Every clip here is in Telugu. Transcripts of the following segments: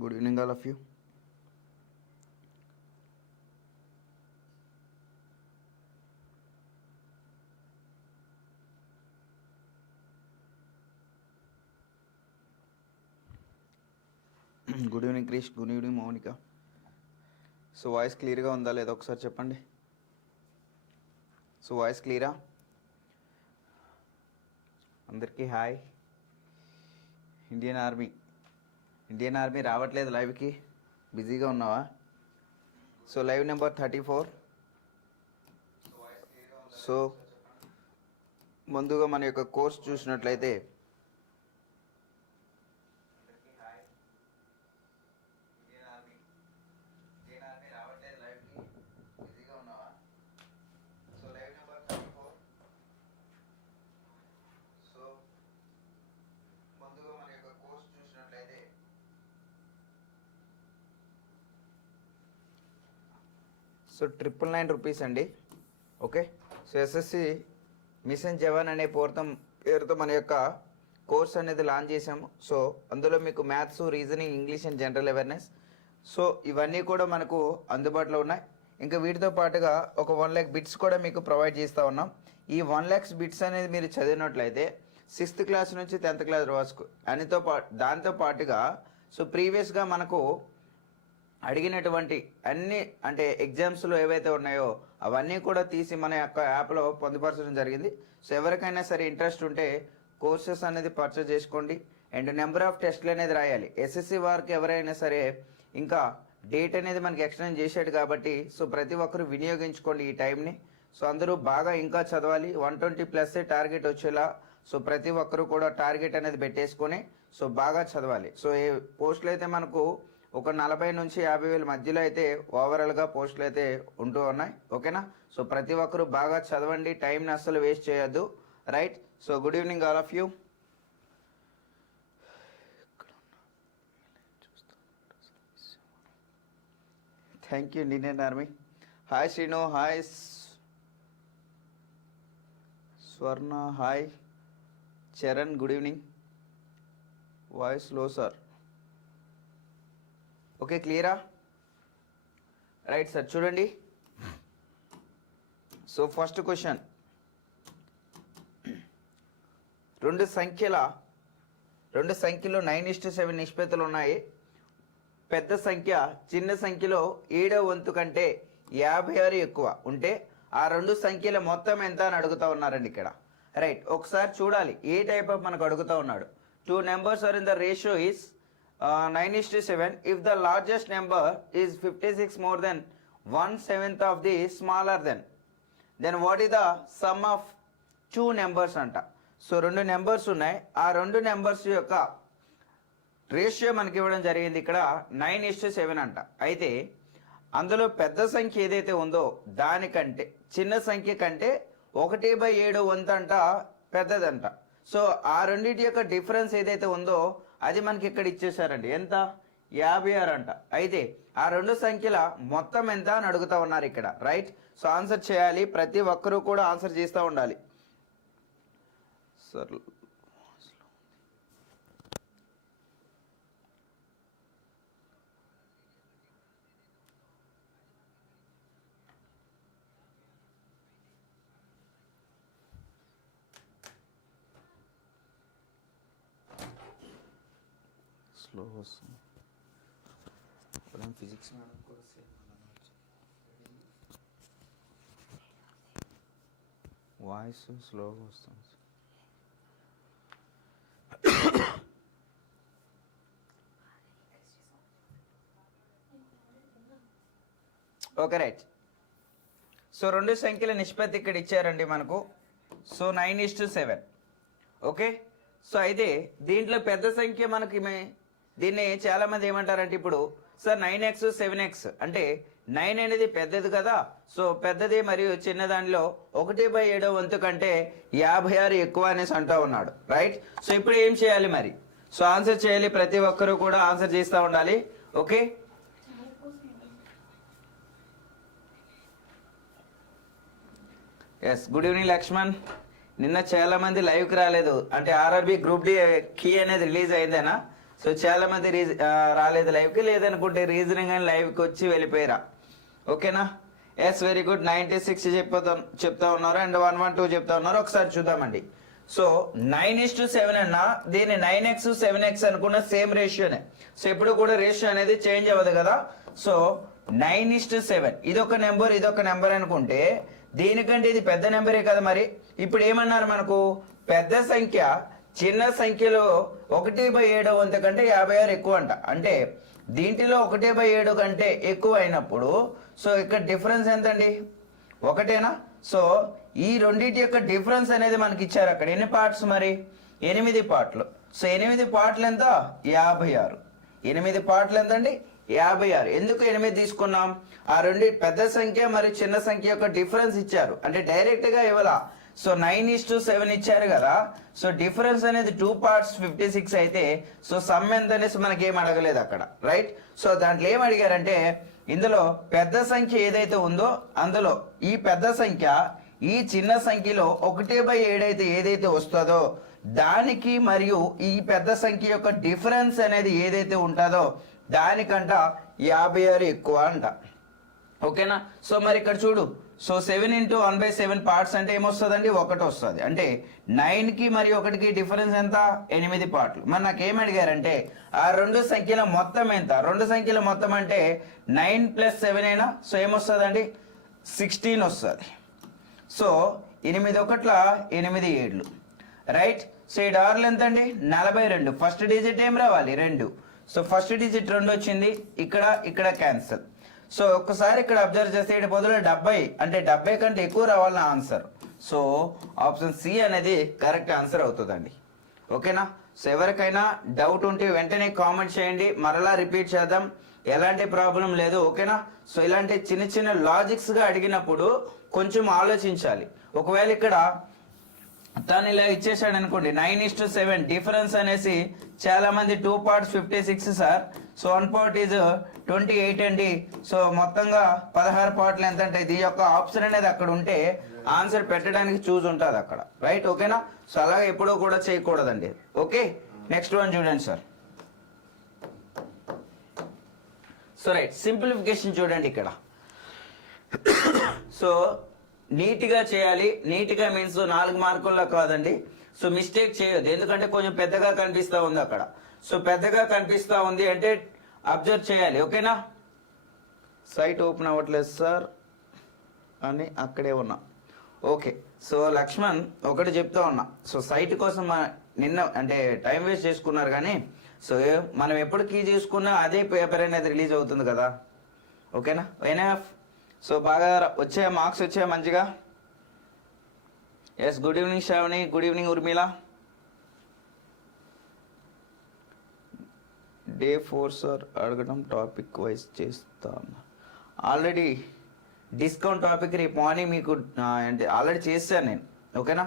Good evening, all of you. Good evening Krish, good evening Mounika. So voice క్లియర్గా ఉందా లేదా ఒకసారి చెప్పండి. సో వాయిస్ క్లియరా? అందరికీ హాయ్. ఇండియన్ ఆర్మీ రావట్లేదు లైవ్కి, బిజీగా ఉన్నావా? So live number 34. సో ముందుగా మన యొక్క కోర్స్ చూసినట్లయితే సో 999 రూపీస్ అండి. ఓకే, సో ఎస్ఎస్సి మిషన్ జవాన్ అనే పేరుతో మన యొక్క కోర్స్ అనేది లాంచ్ చేసాము. సో అందులో మీకు maths, reasoning, English and general awareness, so ఇవన్నీ కూడా మనకు అందుబాటులో ఉన్నాయి. ఇంకా వీటితో పాటుగా ఒక 1 lakh బిట్స్ కూడా మీకు ప్రొవైడ్ చేస్తూ ఉన్నాం. ఈ 1 lakhs బిట్స్ అనేది మీరు చదివినట్లయితే 6th క్లాస్ నుంచి 10th క్లాస్ వరకు దాంతో పాటుగా సో ప్రీవియస్గా మనకు అడిగినటువంటి అన్ని అంటే ఎగ్జామ్స్లో ఏవైతే ఉన్నాయో అవన్నీ కూడా తీసి మన యొక్క యాప్లో పొందుపరచడం జరిగింది. సో ఎవరికైనా సరే ఇంట్రెస్ట్ ఉంటే కోర్సెస్ అనేది పర్చేస్ చేసుకోండి. అండ్ నెంబర్ ఆఫ్ టెస్ట్లు అనేది రాయాలి. ఎస్ఎస్సి వారికి ఎవరైనా సరే ఇంకా డేట్ అనేది మనకి ఎక్స్టెండ్ చేసాడు కాబట్టి సో ప్రతి ఒక్కరు వినియోగించుకోండి ఈ టైంని. సో అందరూ బాగా ఇంకా చదవాలి. 120+ టార్గెట్ వచ్చేలా సో ప్రతి ఒక్కరు కూడా టార్గెట్ అనేది పెట్టేసుకొని సో బాగా చదవాలి. సో ఏ పోస్టులు అయితే మనకు ఒక 40 నుంచి 50,000 మధ్యలో అయితే ఓవరాల్గా పోస్టులు అయితే ఉంటూ ఉన్నాయి. ఓకేనా? సో ప్రతి ఒక్కరు బాగా చదవండి, టైంని అస్సలు వేస్ట్ చేయొద్దు. Right? So good evening all of you. Thank you Indian army. Hi Srinu, hi Swarna, hi Charan, good evening. Voice లో సార్. ఓకే, క్లియరా? రైట్ సార్, చూడండి. సో ఫస్ట్ క్వశ్చన్, రెండు సంఖ్యలో 9:7 నిష్పత్తులు ఉన్నాయి. పెద్ద సంఖ్య చిన్న సంఖ్యలో 7వ వంతు కంటే 56 ఎక్కువ ఉంటే ఆ రెండు సంఖ్యల మొత్తం ఎంత అని అడుగుతా ఉన్నారండి ఇక్కడ. రైట్, ఒకసారి చూడాలి ఏ టైప్ ఆఫ్ మనకు అడుగుతా ఉన్నాడు. 2 numbers are in the ratio is 9:7. If the largest number is 56 more than 1/7 of the smaller then what is the sum of 2 numbers అంట. సో 2 నెంబర్స్ ఉన్నాయి. ఆ 2 నెంబర్స్ యొక్క రేషియో మనకి ఇవ్వడం జరిగింది ఇక్కడ 9:7 అంట. అయితే అందులో పెద్ద సంఖ్య ఏదైతే ఉందో దానికంటే చిన్న సంఖ్య కంటే 1/7 వంతు అంట పెద్దదంట. సో ఆ రెండింటి యొక్క డిఫరెన్స్ ఏదైతే ఉందో అది మనకి ఇక్కడ ఇచ్చేసారండి. ఎంత? 56 అంట. అయితే ఆ రెండు సంఖ్యల మొత్తం ఎంత అని అడుగుతా ఉన్నారు ఇక్కడ. రైట్? సో ఆన్సర్ చేయాలి. ప్రతి ఒక్కరూ కూడా ఆన్సర్ చేస్తూ ఉండాలి. సార్ స్లో వస్తుంది. ఫిజిక్స్ వాయిస్ స్లోగా వస్తుంది. Okay, right. సో రెండు సంఖ్యల నిష్పత్తి ఇక్కడ ఇచ్చారండి మనకు. సో 9:7. ఓకే, సో అయితే దీంట్లో పెద్ద సంఖ్య మనకి దీన్ని చాలా మంది ఏమంటారంటే ఇప్పుడు సార్ 9x 7x అంటే 9 అనేది పెద్దది కదా, సో పెద్దది మరియు చిన్న దానిలో 1/7 వంతు కంటే 56 ఎక్కువ అనేసి అంటూ ఉన్నాడు. రైట్? సో ఇప్పుడు ఏం చేయాలి మరి? సో ఆన్సర్ చేయాలి. ప్రతి ఒక్కరూ కూడా ఆన్సర్ చేస్తూ ఉండాలి. Okay, yes. Good evening Lakshman. నిన్న చాలా మంది లైవ్కి రాలేదు అంటే ఆర్ఆర్బి గ్రూప్ డి కీ అనేది రిలీజ్ అయిందేనా? సో చాలా మంది రాలేదు లైవ్కి, లేదనుకుంటే రీజనింగ్ అని లైవ్కి వచ్చి వెళ్ళిపోయారా? ఓకేనా? Yes, very good. 96 చెప్తా ఉన్నారు అండ్ 112 చెప్తా ఉన్నారు. ఒకసారి చూద్దామండి. సో 9:7 అన్నా దీన్ని 9x 7x అనుకున్న సేమ్ రేషియోనే. సో ఎప్పుడు కూడా రేషియో అనేది చేంజ్ అవ్వదు కదా. సో 9:7 ఇదొక నెంబర్ ఇదొక నెంబర్ అనుకుంటే దీనికంటే ఇది పెద్ద నెంబరే కదా. మరి ఇప్పుడు ఏమన్నారు మనకు, పెద్ద సంఖ్య చిన్న సంఖ్యలో 1/7 వంతు కంటే 56 ఎక్కువ అంట. అంటే దీంట్లో 1/7 కంటే ఎక్కువ అయినప్పుడు సో ఇక్కడ డిఫరెన్స్ ఎంతండి? ఒకటేనా? సో ఈ రెండింటి యొక్క డిఫరెన్స్ అనేది మనకి ఇచ్చారు అక్కడ. ఎన్ని పార్ట్స్ మరి? 8 పార్ట్లు. సో 8 పార్ట్లు ఎంత? 56. 8 పార్ట్లు ఎంత అండి? 56. ఎందుకు 8 తీసుకున్నాం? ఆ రెండు పెద్ద సంఖ్య మరియు చిన్న సంఖ్య యొక్క డిఫరెన్స్ ఇచ్చారు, అంటే డైరెక్ట్ గా ఇవ్వాల. సో 9:7 ఇచ్చారు కదా. సో డిఫరెన్స్ అనేది 2 పార్ట్స్ 56 అయితే సో సమ్ ఎంత అనేసి మనకి ఏం అడగలేదు అక్కడ, రైట్? సో దాంట్లో ఏం అడిగారంటే ఇందులో పెద్ద సంఖ్య ఏదైతే ఉందో అందులో ఈ పెద్ద సంఖ్య ఈ చిన్న సంఖ్యలో 1/7 అయితే ఏదైతే వస్తుందో దానికి మరియు ఈ పెద్ద సంఖ్య యొక్క డిఫరెన్స్ అనేది ఏదైతే ఉంటుందో దానికంట 56 ఎక్కువ అంట. ఓకేనా? సో మరి ఇక్కడ చూడు. సో 7 × 1/7 పార్ట్స్ అంటే ఏమొస్తుందండి? 1 వస్తుంది. అంటే 9కి మరియు 1కి డిఫరెన్స్ ఎంత? 8 పార్ట్లు. మరి నాకు ఏం అడిగారంటే ఆ రెండు సంఖ్యల మొత్తం ఎంత? రెండు సంఖ్యల మొత్తం అంటే 9 + 7 అయినా సో ఏమొస్తుందండి? 16 వస్తుంది. So 8 1 8 7, right? సో ఈ డార్లు ఎంత అండి? 42. ఫస్ట్ డిజిట్ ఏం రావాలి? 2. సో ఫస్ట్ డిజిట్ 2 వచ్చింది. ఇక్కడ క్యాన్సల్. సో ఒక్కసారి ఇక్కడ అబ్జర్వ్ చేస్తే ఇటు బదులు 70 అంటే 70 కంటే ఎక్కువ రావాలన్న ఆన్సర్. సో ఆప్షన్ సి అనేది కరెక్ట్ ఆన్సర్ అవుతుందండి. ఓకేనా? సో ఎవరికైనా డౌట్ ఉంటే వెంటనే కామెంట్ చేయండి, మరలా రిపీట్ చేద్దాం, ఎలాంటి ప్రాబ్లం లేదు. ఓకేనా? సో ఇలాంటి చిన్న చిన్న లాజిక్స్ గా అడిగినప్పుడు కొంచెం ఆలోచించాలి. ఒకవేళ ఇక్కడ తను ఇలా ఇచ్చేసాడు అనుకోండి 9:7 డిఫరెన్స్ అనేసి చాలా మంది 2 parts 56 sir. So 1 part is 28 అండి. సో మొత్తంగా 16 పార్ట్లు ఎంత అంటే దీని యొక్క ఆప్షన్ అనేది అక్కడ ఉంటే ఆన్సర్ పెట్టడానికి చూస్ ఉంటుంది అక్కడ, రైట్? ఓకేనా? సో అలాగే ఎప్పుడూ కూడా చేయకూడదండి. ఓకే, నెక్స్ట్ వన్ చూడండి సార్. సో రైట్, సింప్లిఫికేషన్ చూడండి ఇక్కడ. సో నీట్గా చేయాలి. నీట్గా మీన్స్ 4 మార్కుల్లో కాదండి. సో మిస్టేక్ చేయొద్దు, ఎందుకంటే కొంచెం పెద్దగా కనిపిస్తూ ఉంది అక్కడ. సో పెద్దగా కనిపిస్తూ ఉంది అంటే అబ్జర్వ్ చేయాలి. ఓకేనా? సైట్ ఓపెన్ అవ్వట్లేదు సార్ అని అక్కడే ఉన్నా. ఓకే, సో లక్ష్మణ్ ఒకటి చెప్తా ఉన్నా. సో సైట్ కోసం నిన్న అంటే టైం వేస్ట్ చేసుకున్నారు కానీ సో మనం ఎప్పుడు కీ చేసుకున్నా అదే పేపర్ అనేది రిలీజ్ అవుతుంది కదా. ఓకేనా? ఎనఫ్. సో బాగా వచ్చాయా మార్క్స్? వచ్చాయా మంచిగా? Yes, good evening Shravani, good evening Urmila. Day 4 sir అడగడం టాపిక్ వైజ్ చేస్తాను. ఆల్రెడీ డిస్కౌంట్ టాపిక్ రేపు మార్నింగ్ మీకు ఆల్రెడీ చేశాను నేను. ఓకేనా?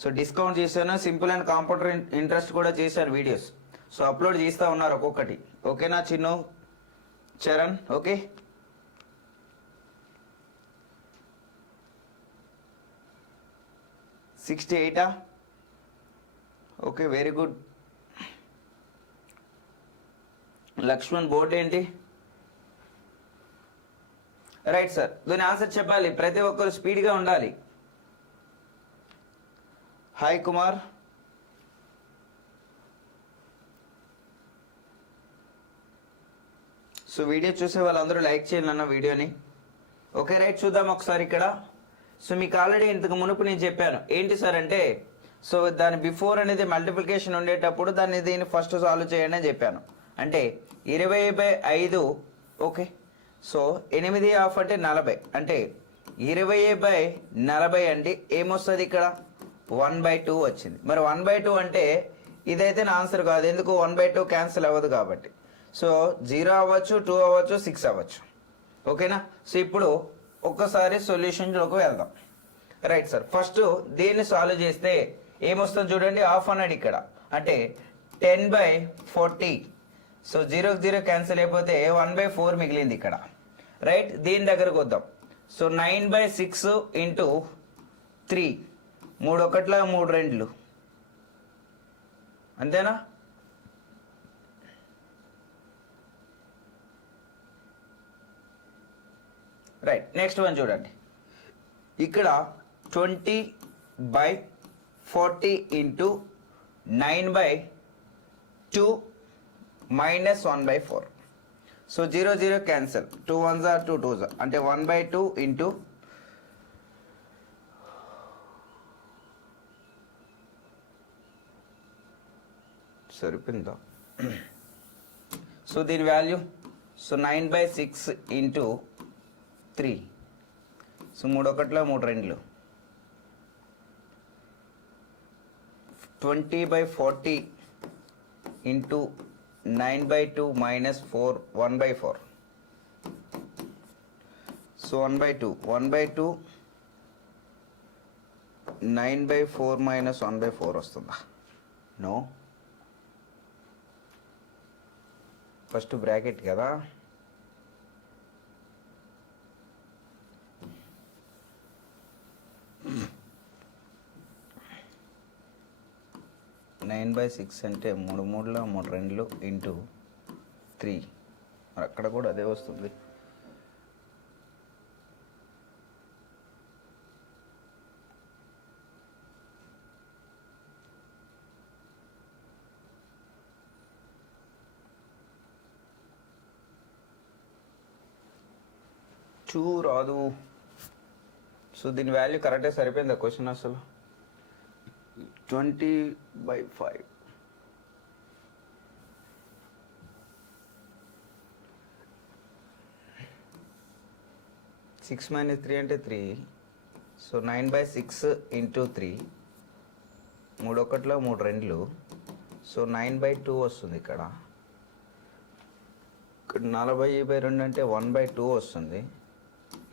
సో డిస్కౌంట్ చేశాను, సింపుల్ అండ్ కంప్యూటర్ ఇంట్రెస్ట్ కూడా చేశాను వీడియోస్. సో అప్లోడ్ చేస్తూ ఉన్నారు ఒక్కొక్కటి. ఓకేనా Chinnu, Charan? Okay, $68. Okay, very good. Lakshman board ఏంటి? రైట్ సార్, దీని ఆన్సర్ చెప్పాలి, ప్రతి ఒక్కరు స్పీడ్గా ఉండాలి. హాయ్ కుమార్. సో వీడియో చూసే వాళ్ళందరూ లైక్ చేయాలి అన్న వీడియోని. ఓకే రైట్, చూద్దాం ఒకసారి ఇక్కడ. సో మీకు ఆల్రెడీ ఇంతకు మునుపు నేను చెప్పాను ఏంటి సార్ అంటే, సో దాని బిఫోర్ అనేది మల్టిప్లికేషన్ ఉండేటప్పుడు దీన్ని ఫస్ట్ సాల్వ్ చేయండి అని చెప్పాను. అంటే 20/5. ఓకే, సో 8 హాఫ్ అంటే 40, అంటే 20/40 అంటే ఏమొస్తుంది ఇక్కడ? 1/2 వచ్చింది. మరి 1/2 అంటే ఇదైతే నా ఆన్సర్ కాదు, ఎందుకు? 1/2 క్యాన్సిల్ అవ్వదు కాబట్టి. సో 0 అవ్వచ్చు, 2 అవ్వచ్చు, 6 అవ్వచ్చు. ఓకేనా? సో ఇప్పుడు ఒక్కసారి సొల్యూషన్లోకి వెళ్దాం. రైట్ సార్, ఫస్ట్ దీన్ని సాల్వ్ చేస్తే ఏమొస్తుంది చూడండి, హాఫ్ అన్నాడు ఇక్కడ, అంటే 10/40. సో 0 0 క్యాన్సిల్ అయిపోతే 1/4 మిగిలింది ఇక్కడ, రైట్? దీని దగ్గరకు వద్దాం. సో 9/6 ఇంటూ 3, 3 1 3 2, అంతేనా? రైట్, నెక్స్ట్ వన్ చూడండి. ఇక్కడ 20/40 into 9/2 minus 1/4. So 0 0 cancel, 2 1s are 2 2s are, అంటే 1/2 ఇంటూ సరిపోయిందా? సో దీని value so 9/6 into 3. So 3 1 3 2 20/40 into 9/2 minus 4 1/4. So 1/2 9/4 minus 1/4 వస్తుందా? నో, ఫస్ట్ బ్రాకెట్ కదా. నైన్ బై సిక్స్ అంటే 3 3 3 2 ఇంటూ 3, మరి అక్కడ కూడా అదే వస్తుంది. టూ రాదు. సో దీని వాల్యూ కరెక్టే సరిపోయిందా క్వశ్చన్ అసలు? 20/5. సిక్స్ మైనస్ 3 అంటే 3. So 9/6 into 3, 3 1 3 2. సో 9/2 వస్తుంది ఇక్కడ. 40/2 అంటే 1/2 వస్తుంది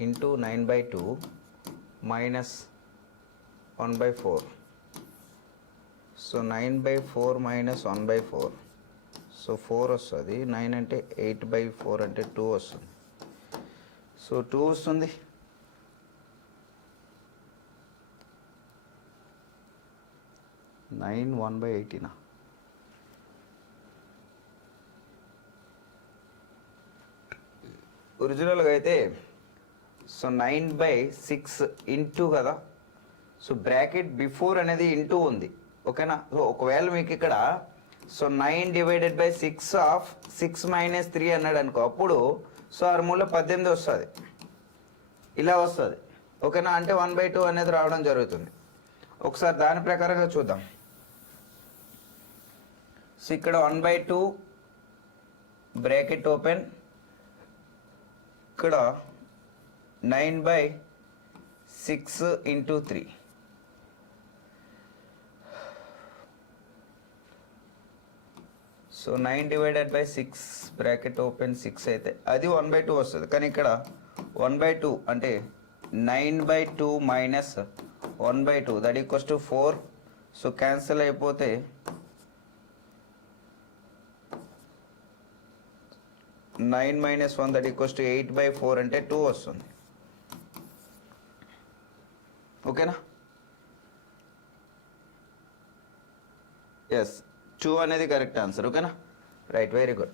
into 9/2 minus 1/4. So 9/4 minus 1/4. So 4 వస్తుంది. 9 అంటే 8/4 అంటే 2 వస్తుంది. సో 2 వస్తుంది. నైన్ 1/18. ఒరిజినల్గా అయితే సో 9/6 ఇంటూ కదా. సో బ్రాకెట్ బిఫోర్ అనేది ఇంటూ ఉంది, ఓకేనా. సో ఒకవేళ మీకు ఇక్కడ so 9 divided by 6 of 6 minus 3 అన్నాడు అనుకో, అప్పుడు సో 6 18 వస్తుంది, ఇలా వస్తుంది, ఓకేనా. అంటే 1/2 అనేది రావడం జరుగుతుంది. ఒకసారి దాని ప్రకారంగా చూద్దాం. సో ఇక్కడ 1/2 బ్రాకెట్ ఓపెన్, ఇక్కడ 9/6 into 3. So 9 divided by 6 bracket open 6 అయితే అది 1/2 వస్తుంది. కానీ ఇక్కడ 1/2 అంటే 9/2 minus 1/2 that equals to 4. So cancel అయిపోతే 9 మైనస్ 1 దట్ ఈక్వల్స్ టు 8/4 అంటే 2 వస్తుంది, ఓకేనా. ఎస్, 2 అనేది కరెక్ట్ ఆన్సర్, ఓకేనా. Right, very good.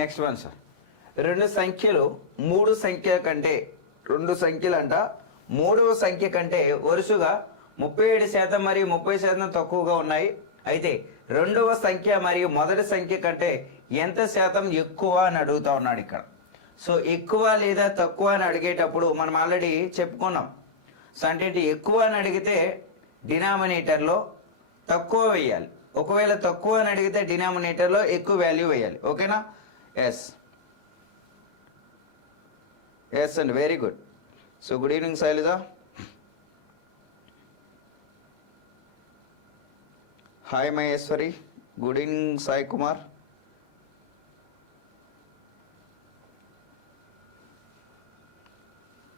Next one sir. రెండు సంఖ్యలు మూడు సంఖ్యలు అంట మూడవ సంఖ్య కంటే వరుసగా 37% మరియు 30% తక్కువగా ఉన్నాయి. అయితే రెండవ సంఖ్య మరియు మొదటి సంఖ్య కంటే ఎంత శాతం ఎక్కువ అని అడుగుతా ఉన్నాడు ఇక్కడ. సో ఎక్కువ లేదా తక్కువ అని అడిగేటప్పుడు మనం ఆల్రెడీ చెప్పుకున్నాం. సో అంటే ఎక్కువ అని అడిగితే డినామినేటర్లో తక్కువ వేయాలి, ఒకవేళ తక్కువ అని అడిగితే డినామినేటర్లో ఎక్కువ వాల్యూ వేయాలి, ఓకేనా. ఎస్ అండి, very good. So good evening Shailaja. Hi Maheshwari, good evening Sai Kumar.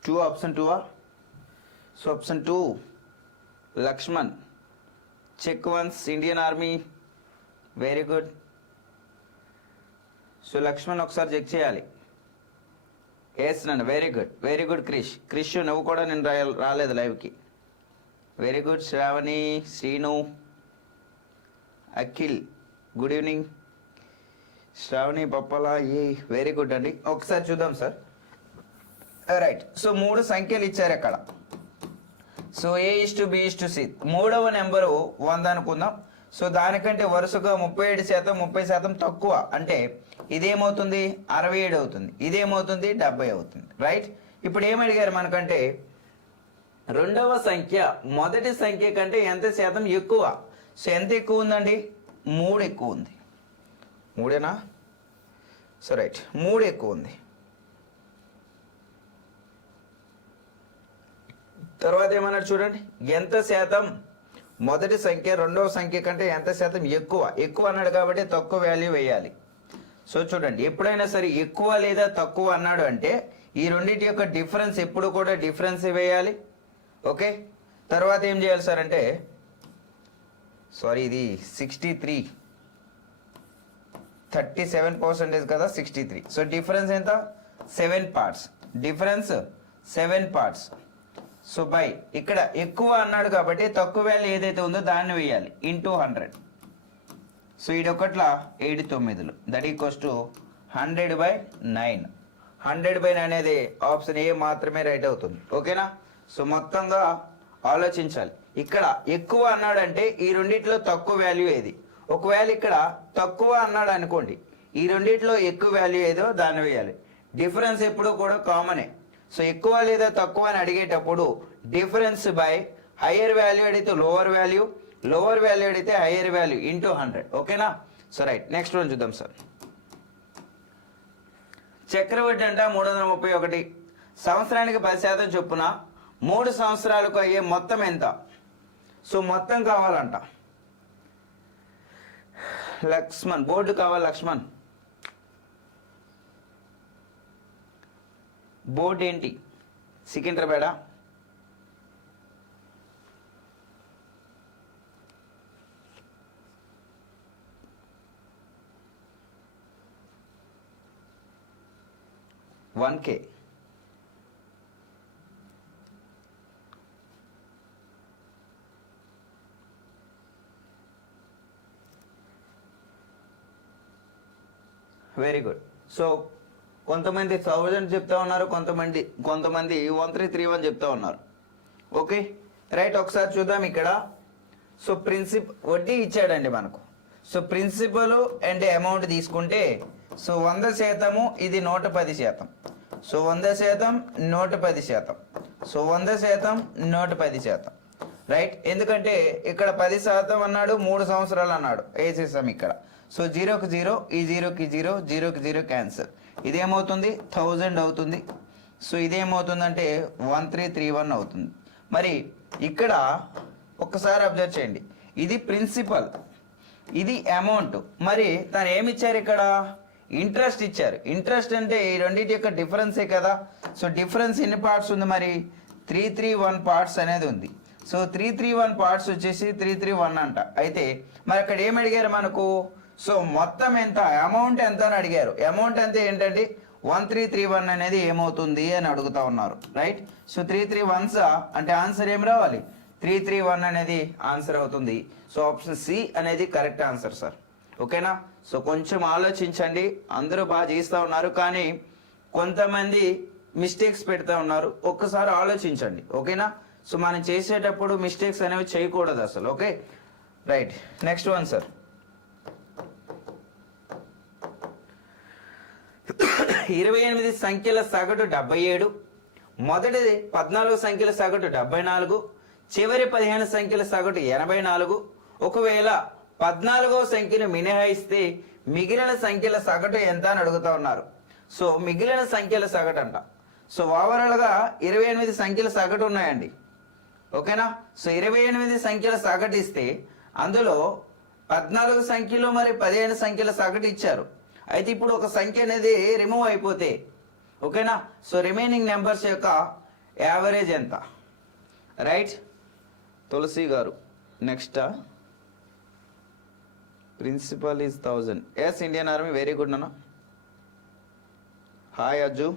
Two option 2. So option 2 Lakshman. Check once, Indian army, very good. So Lakshman ఒకసారి చెక్ చేయాలి. ఎస్ నన్ను, వెరీ గుడ్ క్రిష్ నువ్వు కూడా నేను రాలేదు లైవ్కి. Very good. Shravani, Srinu, Akhil, good evening. Shravani Pappala ఈ వెరీ గుడ్ అండి. ఒకసారి చూద్దాం సార్. రైట్. సో 3 సంఖ్యలు ఇచ్చారు అక్కడ. సో A:B:C, మూడవ నెంబరు 100 అనుకుందాం. సో దానికంటే వరుసగా 37%, 30% తక్కువ అంటే ఇదేమవుతుంది 67 అవుతుంది, ఇదేమవుతుంది 70 అవుతుంది. రైట్. ఇప్పుడు ఏమడిగారు మనకంటే రెండవ సంఖ్య మొదటి సంఖ్య కంటే ఎంత శాతం ఎక్కువ. సో ఎంత ఎక్కువ ఉందండి? 3 ఎక్కువ ఉంది. 3ఏనా? సో రైట్, 3 ఎక్కువ ఉంది. తర్వాత ఏమన్నాడు చూడండి, ఎంత శాతం మొదటి సంఖ్య రెండవ సంఖ్య కంటే ఎంత శాతం ఎక్కువ. ఎక్కువ అన్నాడు కాబట్టి తక్కువ వాల్యూ వేయాలి. సో చూడండి, ఎప్పుడైనా సరే ఎక్కువ లేదా తక్కువ అన్నాడు అంటే ఈ రెండింటి యొక్క డిఫరెన్స్ ఎప్పుడు కూడా డిఫరెన్స్ వేయాలి. ఓకే. తర్వాత ఏం చేయాలి సార్ అంటే సారీ ఇది 63, 37% కదా 63. సో డిఫరెన్స్ ఎంత? 7 parts. Difference 7 parts. So by ఇక్కడ ఎక్కువ అన్నాడు కాబట్టి తక్కువ వాల్యూ ఏదైతే ఉందో దాన్ని వేయాలి ఇంటూ 100. సో ఇదొకట్ల 7/9 దట్ ఈక్వల్స్ టు 100/9. 100/9 అనేది ఆప్షన్ ఏ మాత్రమే రైట్ అవుతుంది. ఓకేనా? సో మొత్తంగా ఆలోచించాలి. ఇక్కడ ఎక్కువ అన్నాడంటే ఈ రెండిట్లో తక్కువ వాల్యూ ఏది. ఒకవేళ ఇక్కడ తక్కువ అన్నాడు అనుకోండి, ఈ రెండిట్లో ఎక్కువ వాల్యూ ఏదో దాన్ని వేయాలి. డిఫరెన్స్ ఎప్పుడు కూడా కామనే. సో ఎక్కువ లేదా తక్కువ అని అడిగేటప్పుడు డిఫరెన్స్ బై హయ్యర్ వాల్యూ అడిగితే లోవర్ వాల్యూ, లోవర్ వాల్యూ అడిగితే హయ్యర్ వాల్యూ ఇంటూ 100. ఓకేనా? సో రైట్, నెక్స్ట్ వన్ చూద్దాం సార్. చక్రవడ్డీ అంట 331. సంవత్సరానికి 10% చొప్పున 3 సంవత్సరాలకు అయ్యే మొత్తం ఎంత? సో మొత్తం కావాలంట. లక్ష్మణ్ బోర్డు కావాలి. లక్ష్మణ్ బోర్డు ఏంటి? Secunderabad. $1K. Very good. So కొంతమంది 1000 చెప్తా ఉన్నారు, కొంతమంది 1331 చెప్తా ఉన్నారు. Okay right. ఒకసారి చూద్దాం ఇక్కడ. సో వడ్డీ ఇచ్చాడండి మనకు. సో ప్రిన్సిపల్ అండ్ అమౌంట్ తీసుకుంటే సో 100%, ఇది 110%. సో 100%, 110%. సో 100%, 110%. రైట్. ఎందుకంటే ఇక్కడ 10% అన్నాడు, 3 సంవత్సరాలు అన్నాడు, వేసేసాం ఇక్కడ. సో 0కి 0, ఈ 0కి 0, 0కి 0 క్యాన్సర్. ఇదేమవుతుంది 1000 అవుతుంది. సో ఇదేమవుతుందంటే 1331 అవుతుంది. మరి ఇక్కడ ఒక్కసారి అబ్జర్వ్ చేయండి, ఇది ప్రిన్సిపల్, ఇది అమౌంట్. మరి తను ఏమి ఇచ్చారు ఇక్కడ? ఇంట్రెస్ట్ ఇచ్చారు. ఇంట్రెస్ట్ అంటే ఈ రెండింటి యొక్క డిఫరెన్సే కదా. సో డిఫరెన్స్ ఎన్ని పార్ట్స్ ఉంది? మరి 331 పార్ట్స్ అనేది ఉంది. సో 331 పార్ట్స్ వచ్చేసి 331 అంట. అయితే మరి అక్కడ ఏమి అడిగారు మనకు? సో మొత్తం ఎంత, అమౌంట్ ఎంత అని అడిగారు. అమౌంట్ అంటే ఏంటంటే 1331 అనేది ఏమవుతుంది అని అడుగుతా ఉన్నారు. రైట్. సో 331 అంటే ఆన్సర్ ఏం రావాలి? 331 అనేది ఆన్సర్ అవుతుంది. సో ఆప్షన్ సి అనేది కరెక్ట్ ఆన్సర్ సార్. ఓకేనా? సో కొంచెం ఆలోచించండి. అందరూ బాగా చేస్తూ ఉన్నారు, కానీ కొంతమంది మిస్టేక్స్ పెడతా ఉన్నారు. ఒక్కసారి ఆలోచించండి. ఓకేనా? సో మనం చేసేటప్పుడు మిస్టేక్స్ అనేవి చేయకూడదు అసలు. Okay right. Next one sir. 28 సంఖ్యల సగటు 77, మొదటిది 14 సంఖ్యల సగటు 74, చివరి 15 సంఖ్యల సగటు 84. ఒకవేళ 14వ సంఖ్యను మినహాయిస్తే మిగిలిన సంఖ్యల సగటు ఎంత అని అడుగుతా ఉన్నారు. సో మిగిలిన సంఖ్యల సగటు అంట. సో ఓవరాల్గా 28 సంఖ్యల సగటు ఉన్నాయండి. ఓకేనా? సో 28 సంఖ్యల సగటు ఇస్తే అందులో 14 సంఖ్యలు మరి 15 సంఖ్యల సగటు ఇచ్చారు. అయితే ఇప్పుడు ఒక సంఖ్య అనేది రిమూవ్ అయిపోతే, ఓకేనా, సో రిమైనింగ్ నెంబర్స్ యొక్క యావరేజ్ ఎంత? రైట్. తులసి గారు next. Principal is 1000. Yes, Indian army. Very good నాన్న. హాయ్ అజ్జు.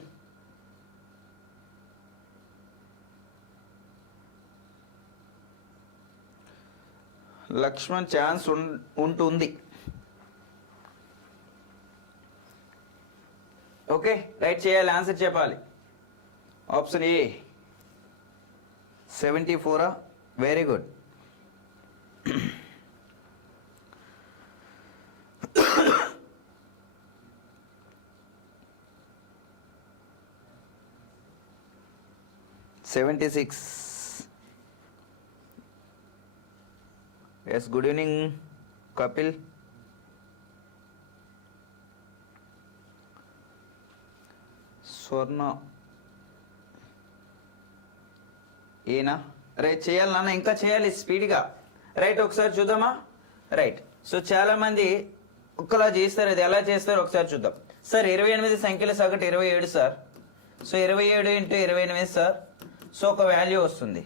లక్ష్మణ్ ఛాన్స్ ఉంటుంది. ఓకే రైట్ చేయాలి, ఆన్సర్ చెప్పాలి. Option A 74. Very good. $76. Yes, good evening, Kapil. స్వర్ణ ఏనా? రైట్ చేయాలి నాన్న, ఇంకా చేయాలి స్పీడ్గా. రైట్ ఒకసారి చూద్దామా? రైట్. సో చాలా మంది ఒక్కలా చేస్తారు, అది ఎలా చేస్తారో ఒకసారి చూద్దాం. సార్ 28 సంఖ్యల సగటు 27 సార్. So 27 × 28 sir. సో ఒక వాల్యూ వస్తుంది.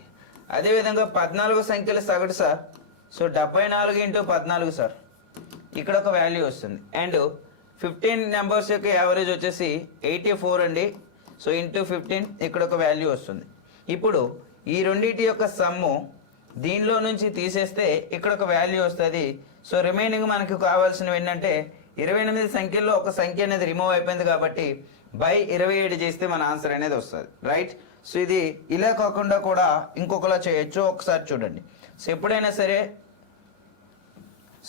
అదేవిధంగా 14 సంఖ్యల సగటు సార్. So 74 × 14 sir. ఇక్కడ ఒక వాల్యూ వస్తుంది. అండ్ 15 నెంబర్స్ యొక్క యావరేజ్ వచ్చేసి 84 అండి. సో ఇంటూ 15 ఇక్కడ ఒక వాల్యూ వస్తుంది. ఇప్పుడు ఈ రెండింటి యొక్క సమ్ము దీనిలో నుంచి తీసేస్తే ఇక్కడ ఒక వాల్యూ వస్తుంది. సో రిమైనింగ్ మనకు కావాల్సినవి ఏంటంటే 28 సంఖ్యల్లో ఒక సంఖ్య అనేది రిమూవ్ అయిపోయింది కాబట్టి బై 27 చేస్తే మన ఆన్సర్ అనేది వస్తుంది. రైట్. సో ఇది ఇలా కాకుండా కూడా ఇంకొకలా చేయొచ్చు, ఒకసారి చూడండి. సో ఎప్పుడైనా సరే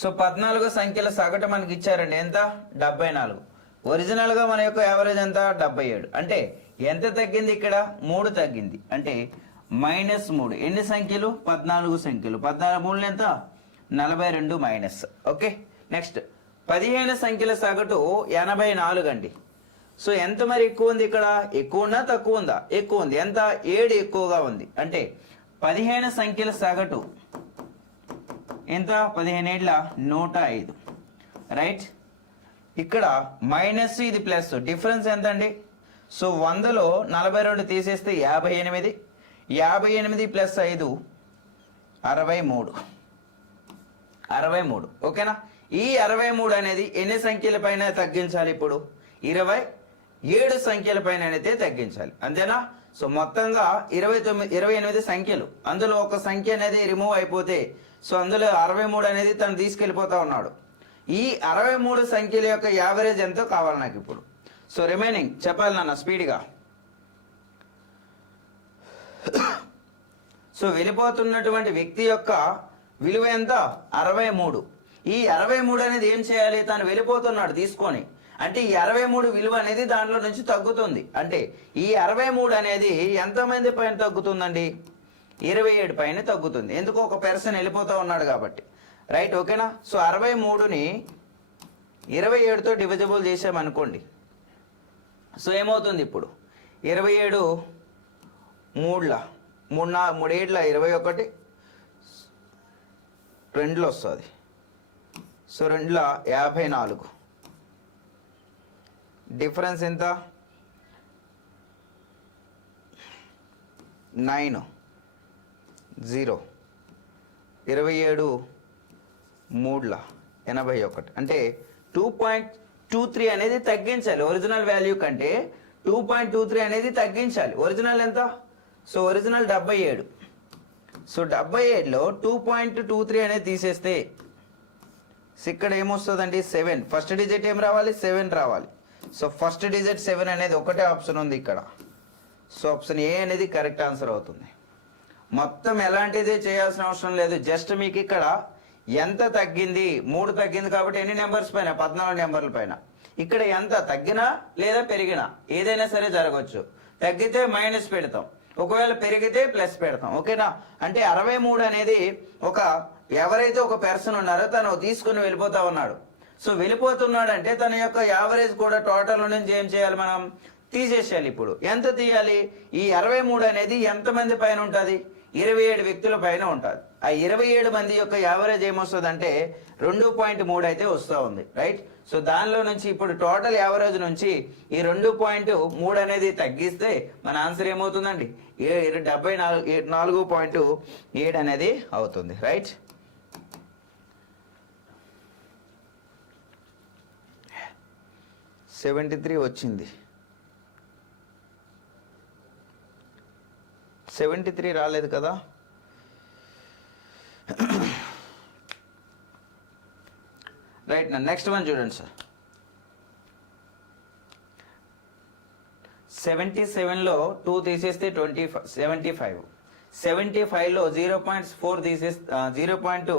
సో 14 సంఖ్యల సగటు మనకి ఇచ్చారండి, ఎంత? 74. ఒరిజినల్గా మన యొక్క యావరేజ్ ఎంత? 77. అంటే ఎంత తగ్గింది ఇక్కడ? 3 తగ్గింది. అంటే -3. ఎన్ని సంఖ్యలు? 14 సంఖ్యలు. 14 ఎంత? 42 మైనస్. ఓకే నెక్స్ట్ 15 సంఖ్యల సగటు 84 అండి. సో ఎంత మరి ఎక్కువ ఉంది ఇక్కడ? ఎక్కువ ఉందా తక్కువ ఉందా? ఎక్కువ ఉంది. ఎంత? 7 ఎక్కువగా ఉంది. అంటే 15 సంఖ్యల సగటు ఎంత? 15 105. రైట్. ఇక్కడ మైనస్, ఇది ప్లస్, డిఫరెన్స్ ఎంత అండి? సో 100లో 42 తీసేస్తే 58. 58 ప్లస్ 5 63. 63. ఓకేనా? ఈ 63 అనేది ఎన్ని సంఖ్యల పైన తగ్గించాలి? ఇప్పుడు 27 సంఖ్యల పైన అయితే తగ్గించాలి, అంతేనా? సో మొత్తంగా 28 సంఖ్యలు, అందులో ఒక సంఖ్య అనేది రిమూవ్ అయిపోతే సో అందులో 63 అనేది తను తీసుకెళ్ళిపోతా ఉన్నాడు. ఈ 63 సంఖ్యల యొక్క యావరేజ్ ఎంతో కావాలి నాకు ఇప్పుడు. సో రిమైనింగ్ చెప్పాలి నాన్న స్పీడ్గా. సో వెళ్ళిపోతున్నటువంటి వ్యక్తి యొక్క విలువ ఎంత? 63. ఈ 63 అనేది ఏం చేయాలి? తను వెళ్ళిపోతున్నాడు తీసుకొని, అంటే ఈ 63 విలువ అనేది దాంట్లో నుంచి తగ్గుతుంది. అంటే ఈ 63 అనేది ఎంతమంది పైన తగ్గుతుందండి? 27 పైన తగ్గుతుంది. ఎందుకు? ఒక పర్సన్ వెళ్ళిపోతూ ఉన్నాడు కాబట్టి. రైట్. ఓకేనా? సో 63ని 27తో డివిజిబుల్ చేసామనుకోండి. సో ఏమవుతుంది ఇప్పుడు? 27 3 3 21, 2 వస్తుంది. సో 2 54. డిఫరెన్స్ ఎంత? 9 0. 27 3 81. అంటే 2.23 అనేది తగ్గించాలి. ఒరిజినల్ వాల్యూ కంటే 2.23 అనేది తగ్గించాలి. ఒరిజినల్ ఎంత? So original 77. సో 77లో 2.23 అనేది తీసేస్తే ఇక్కడ ఏమొస్తుందండి? 7. ఫస్ట్ డిజిట్ ఏం రావాలి? 7 రావాలి. సో ఫస్ట్ డిజిట్ 7 అనేది ఒకటే ఆప్షన్ ఉంది ఇక్కడ. సో ఆప్షన్ ఏ అనేది కరెక్ట్ ఆన్సర్ అవుతుంది. మొత్తం ఎలాంటిది చేయాల్సిన అవసరం లేదు. జస్ట్ మీకు ఇక్కడ ఎంత తగ్గింది? 3 తగ్గింది కాబట్టి ఎన్ని నెంబర్స్ పైన? 14 నెంబర్ల పైన. ఇక్కడ ఎంత తగ్గినా లేదా పెరిగినా ఏదైనా సరే జరగవచ్చు. తగ్గితే మైనస్ పెడతాం, ఒకవేళ పెరిగితే ప్లస్ పెడతాం. ఓకేనా? అంటే 63 అనేది ఒక ఎవరైతే ఒక పర్సన్ ఉన్నారో తను తీసుకుని వెళ్ళిపోతా ఉన్నాడు. సో వెళ్ళిపోతున్నాడు అంటే తన యొక్క యావరేజ్ కూడా టోటల్ నుంచి ఏం చేయాలి? మనం తీసేసేయాలి. ఇప్పుడు ఎంత తీయాలి? ఈ 63 అనేది ఎంతమంది పైన ఉంటుంది? 27 వ్యక్తుల పైన ఉంటుంది. ఆ 27 మంది యొక్క యావరేజ్ ఏమొస్తుంది అంటే 2.3 అయితే వస్తూ ఉంది. రైట్. సో దానిలో నుంచి ఇప్పుడు టోటల్ యావరేజ్ నుంచి ఈ 2.3 అనేది తగ్గిస్తే మన ఆన్సర్ ఏమవుతుందండి? 74.7 అనేది అవుతుంది. రైట్. $73 వచ్చింది. 73 రాలేదు కదా? రైట్. నెక్స్ట్ వన్ చూడండి సార్. 77లో 2 తీసేస్తే 75. 75లో 0.4 తీసేస్తే 0.3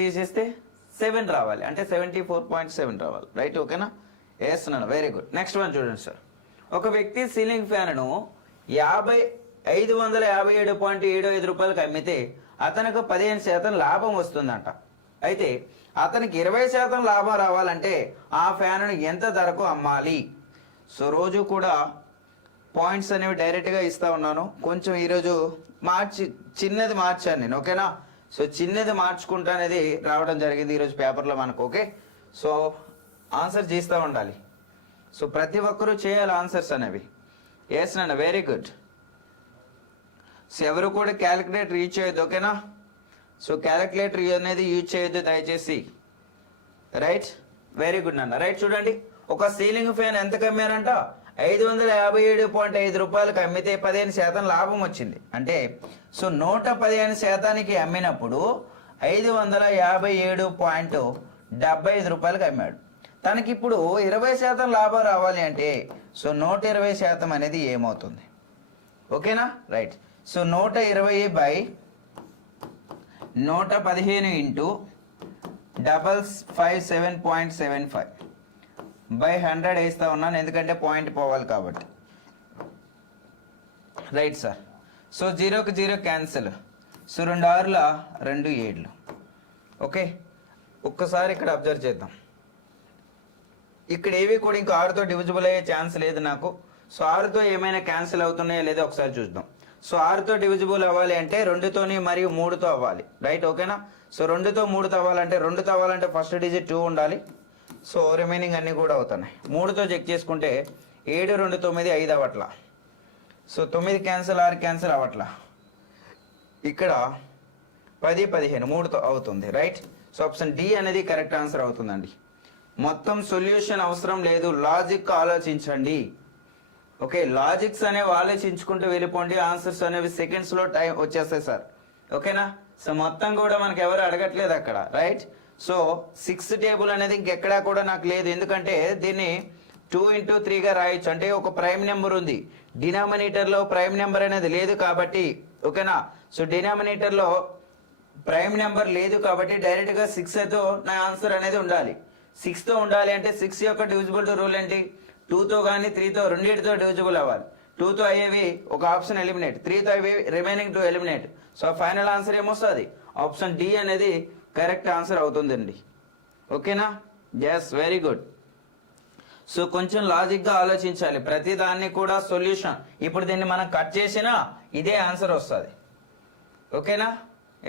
తీసేస్తే 7 రావాలి, అంటే 74.7 రావాలి. రైట్, ఓకేనా? వేస్తున్నాను, వెరీ గుడ్. నెక్స్ట్ వన్ చూడండి సార్. ఒక వ్యక్తి సీలింగ్ ఫ్యాన్ను 557.75 రూపాయలకు అమ్మితే అతనికి 15% లాభం వస్తుందంట. అయితే అతనికి 20% లాభం రావాలంటే ఆ ఫ్యాన్ను ఎంత ధరకు అమ్మాలి? సో రోజు కూడా పాయింట్స్ అనేవి డైరెక్ట్గా ఇస్తా ఉన్నాను. కొంచెం ఈరోజు చిన్నది మార్చాను నేను, ఓకేనా? సో చిన్నది మార్చుకుంటా అనేది రావడం జరిగింది ఈరోజు పేపర్లో మనకు. ఓకే, సో ఆన్సర్ చేస్తూ ఉండాలి. సో ప్రతి ఒక్కరూ చేయాలి ఆన్సర్స్ అనేవి. ఎస్ నాన్న, వెరీ గుడ్. సో ఎవరు కూడా క్యాలిక్యులేటర్ యూజ్ చేయొద్దు, ఓకేనా? సో క్యాలిక్యులేటర్ అనేది యూజ్ చేయొద్దు దయచేసి. రైట్, వెరీ గుడ్ నాన్న. రైట్, చూడండి, ఒక సీలింగ్ ఫ్యాన్ ఎంతకు అమ్మారంట? 557.5 రూపాయలకు అమ్మితే 15% లాభం వచ్చింది. అంటే సో 115% అమ్మినప్పుడు 557.75 రూపాయలకు అమ్మాడు. తనకి ఇప్పుడు 20% లాభం రావాలి అంటే సో 120% అనేది ఏమవుతుంది? ఓకేనా? రైట్, సో 120/115 ఇంటూ 557.75 బై 100 వేస్తా ఉన్నాను, ఎందుకంటే పాయింట్ పోవాలి కాబట్టి. Right sir. సో 0కి 0 క్యాన్సిల్. సో 2 6ల 2 7. ఓకే, ఒక్కసారి ఇక్కడ అబ్జర్వ్ చేద్దాం. ఇక్కడ ఏవి కూడా ఇంకా 6తో డివిజిబుల్ అయ్యే ఛాన్స్ లేదు నాకు. సో 6తో ఏమైనా క్యాన్సిల్ అవుతున్నాయో లేదో ఒకసారి చూద్దాం. సో 6తో డివిజిబుల్ అవ్వాలి అంటే 2తోని మరియు 3తో అవ్వాలి. రైట్, ఓకేనా? సో 2తో 3తో అవ్వాలంటే 2తో అవ్వాలంటే ఫస్ట్ డిజిట్ 2 ఉండాలి. సో రిమైనింగ్ అన్నీ కూడా అవుతున్నాయి. 3తో చెక్ చేసుకుంటే 7 2 9 5 అవ్వట్లా. సో 9 క్యాన్సిల్, 6 క్యాన్సిల్ అవ్వట్లా. ఇక్కడ 10 15 3తో అవుతుంది. రైట్, సో ఆప్షన్ డి అనేది కరెక్ట్ ఆన్సర్ అవుతుందండి. మొత్తం సొల్యూషన్ అవసరం లేదు, లాజిక్ ఆలోచించండి. ఓకే, లాజిక్స్ అనేవి ఆలోచించుకుంటూ వెళ్ళిపోండి. ఆన్సర్స్ అనేవి సెకండ్స్లో టైం వచ్చేస్తాయి సార్, ఓకేనా? సో మొత్తం కూడా మనకు ఎవరు అడగట్లేదు అక్కడ. రైట్, సో 6 టేబుల్ అనేది ఇంకెక్కడా కూడా నాకు లేదు, ఎందుకంటే దీన్ని 2 into 3గా రాయొచ్చు. అంటే ఒక ప్రైమ్ నెంబర్ ఉంది, డినామినేటర్లో ప్రైమ్ నెంబర్ అనేది లేదు కాబట్టి, ఓకేనా? సో డినామినేటర్లో ప్రైమ్ నెంబర్ లేదు కాబట్టి డైరెక్ట్గా 6తో నా ఆన్సర్ అనేది ఉండాలి. 6తో ఉండాలి అంటే 6 యొక్క డివిజిబుల్ రూల్ ఏంటి? 2తో కానీ 3తో రెండింటితో డివిజిబుల్ అవ్వాలి. 2తో అయ్యేవి ఒక ఆప్షన్ ఎలిమినేట్, 3తో అయ్యేవి remaining 2 eliminate. So final answer ఏమొస్తుంది? ఆప్షన్ డి అనేది కరెక్ట్ ఆన్సర్ అవుతుందండి. ఓకేనా? Yes, very good. సో కొంచెం లాజిక్గా ఆలోచించాలి ప్రతి దాన్ని కూడా. సొల్యూషన్ ఇప్పుడు దీన్ని మనం కట్ చేసినా ఇదే ఆన్సర్ వస్తుంది. ఓకేనా?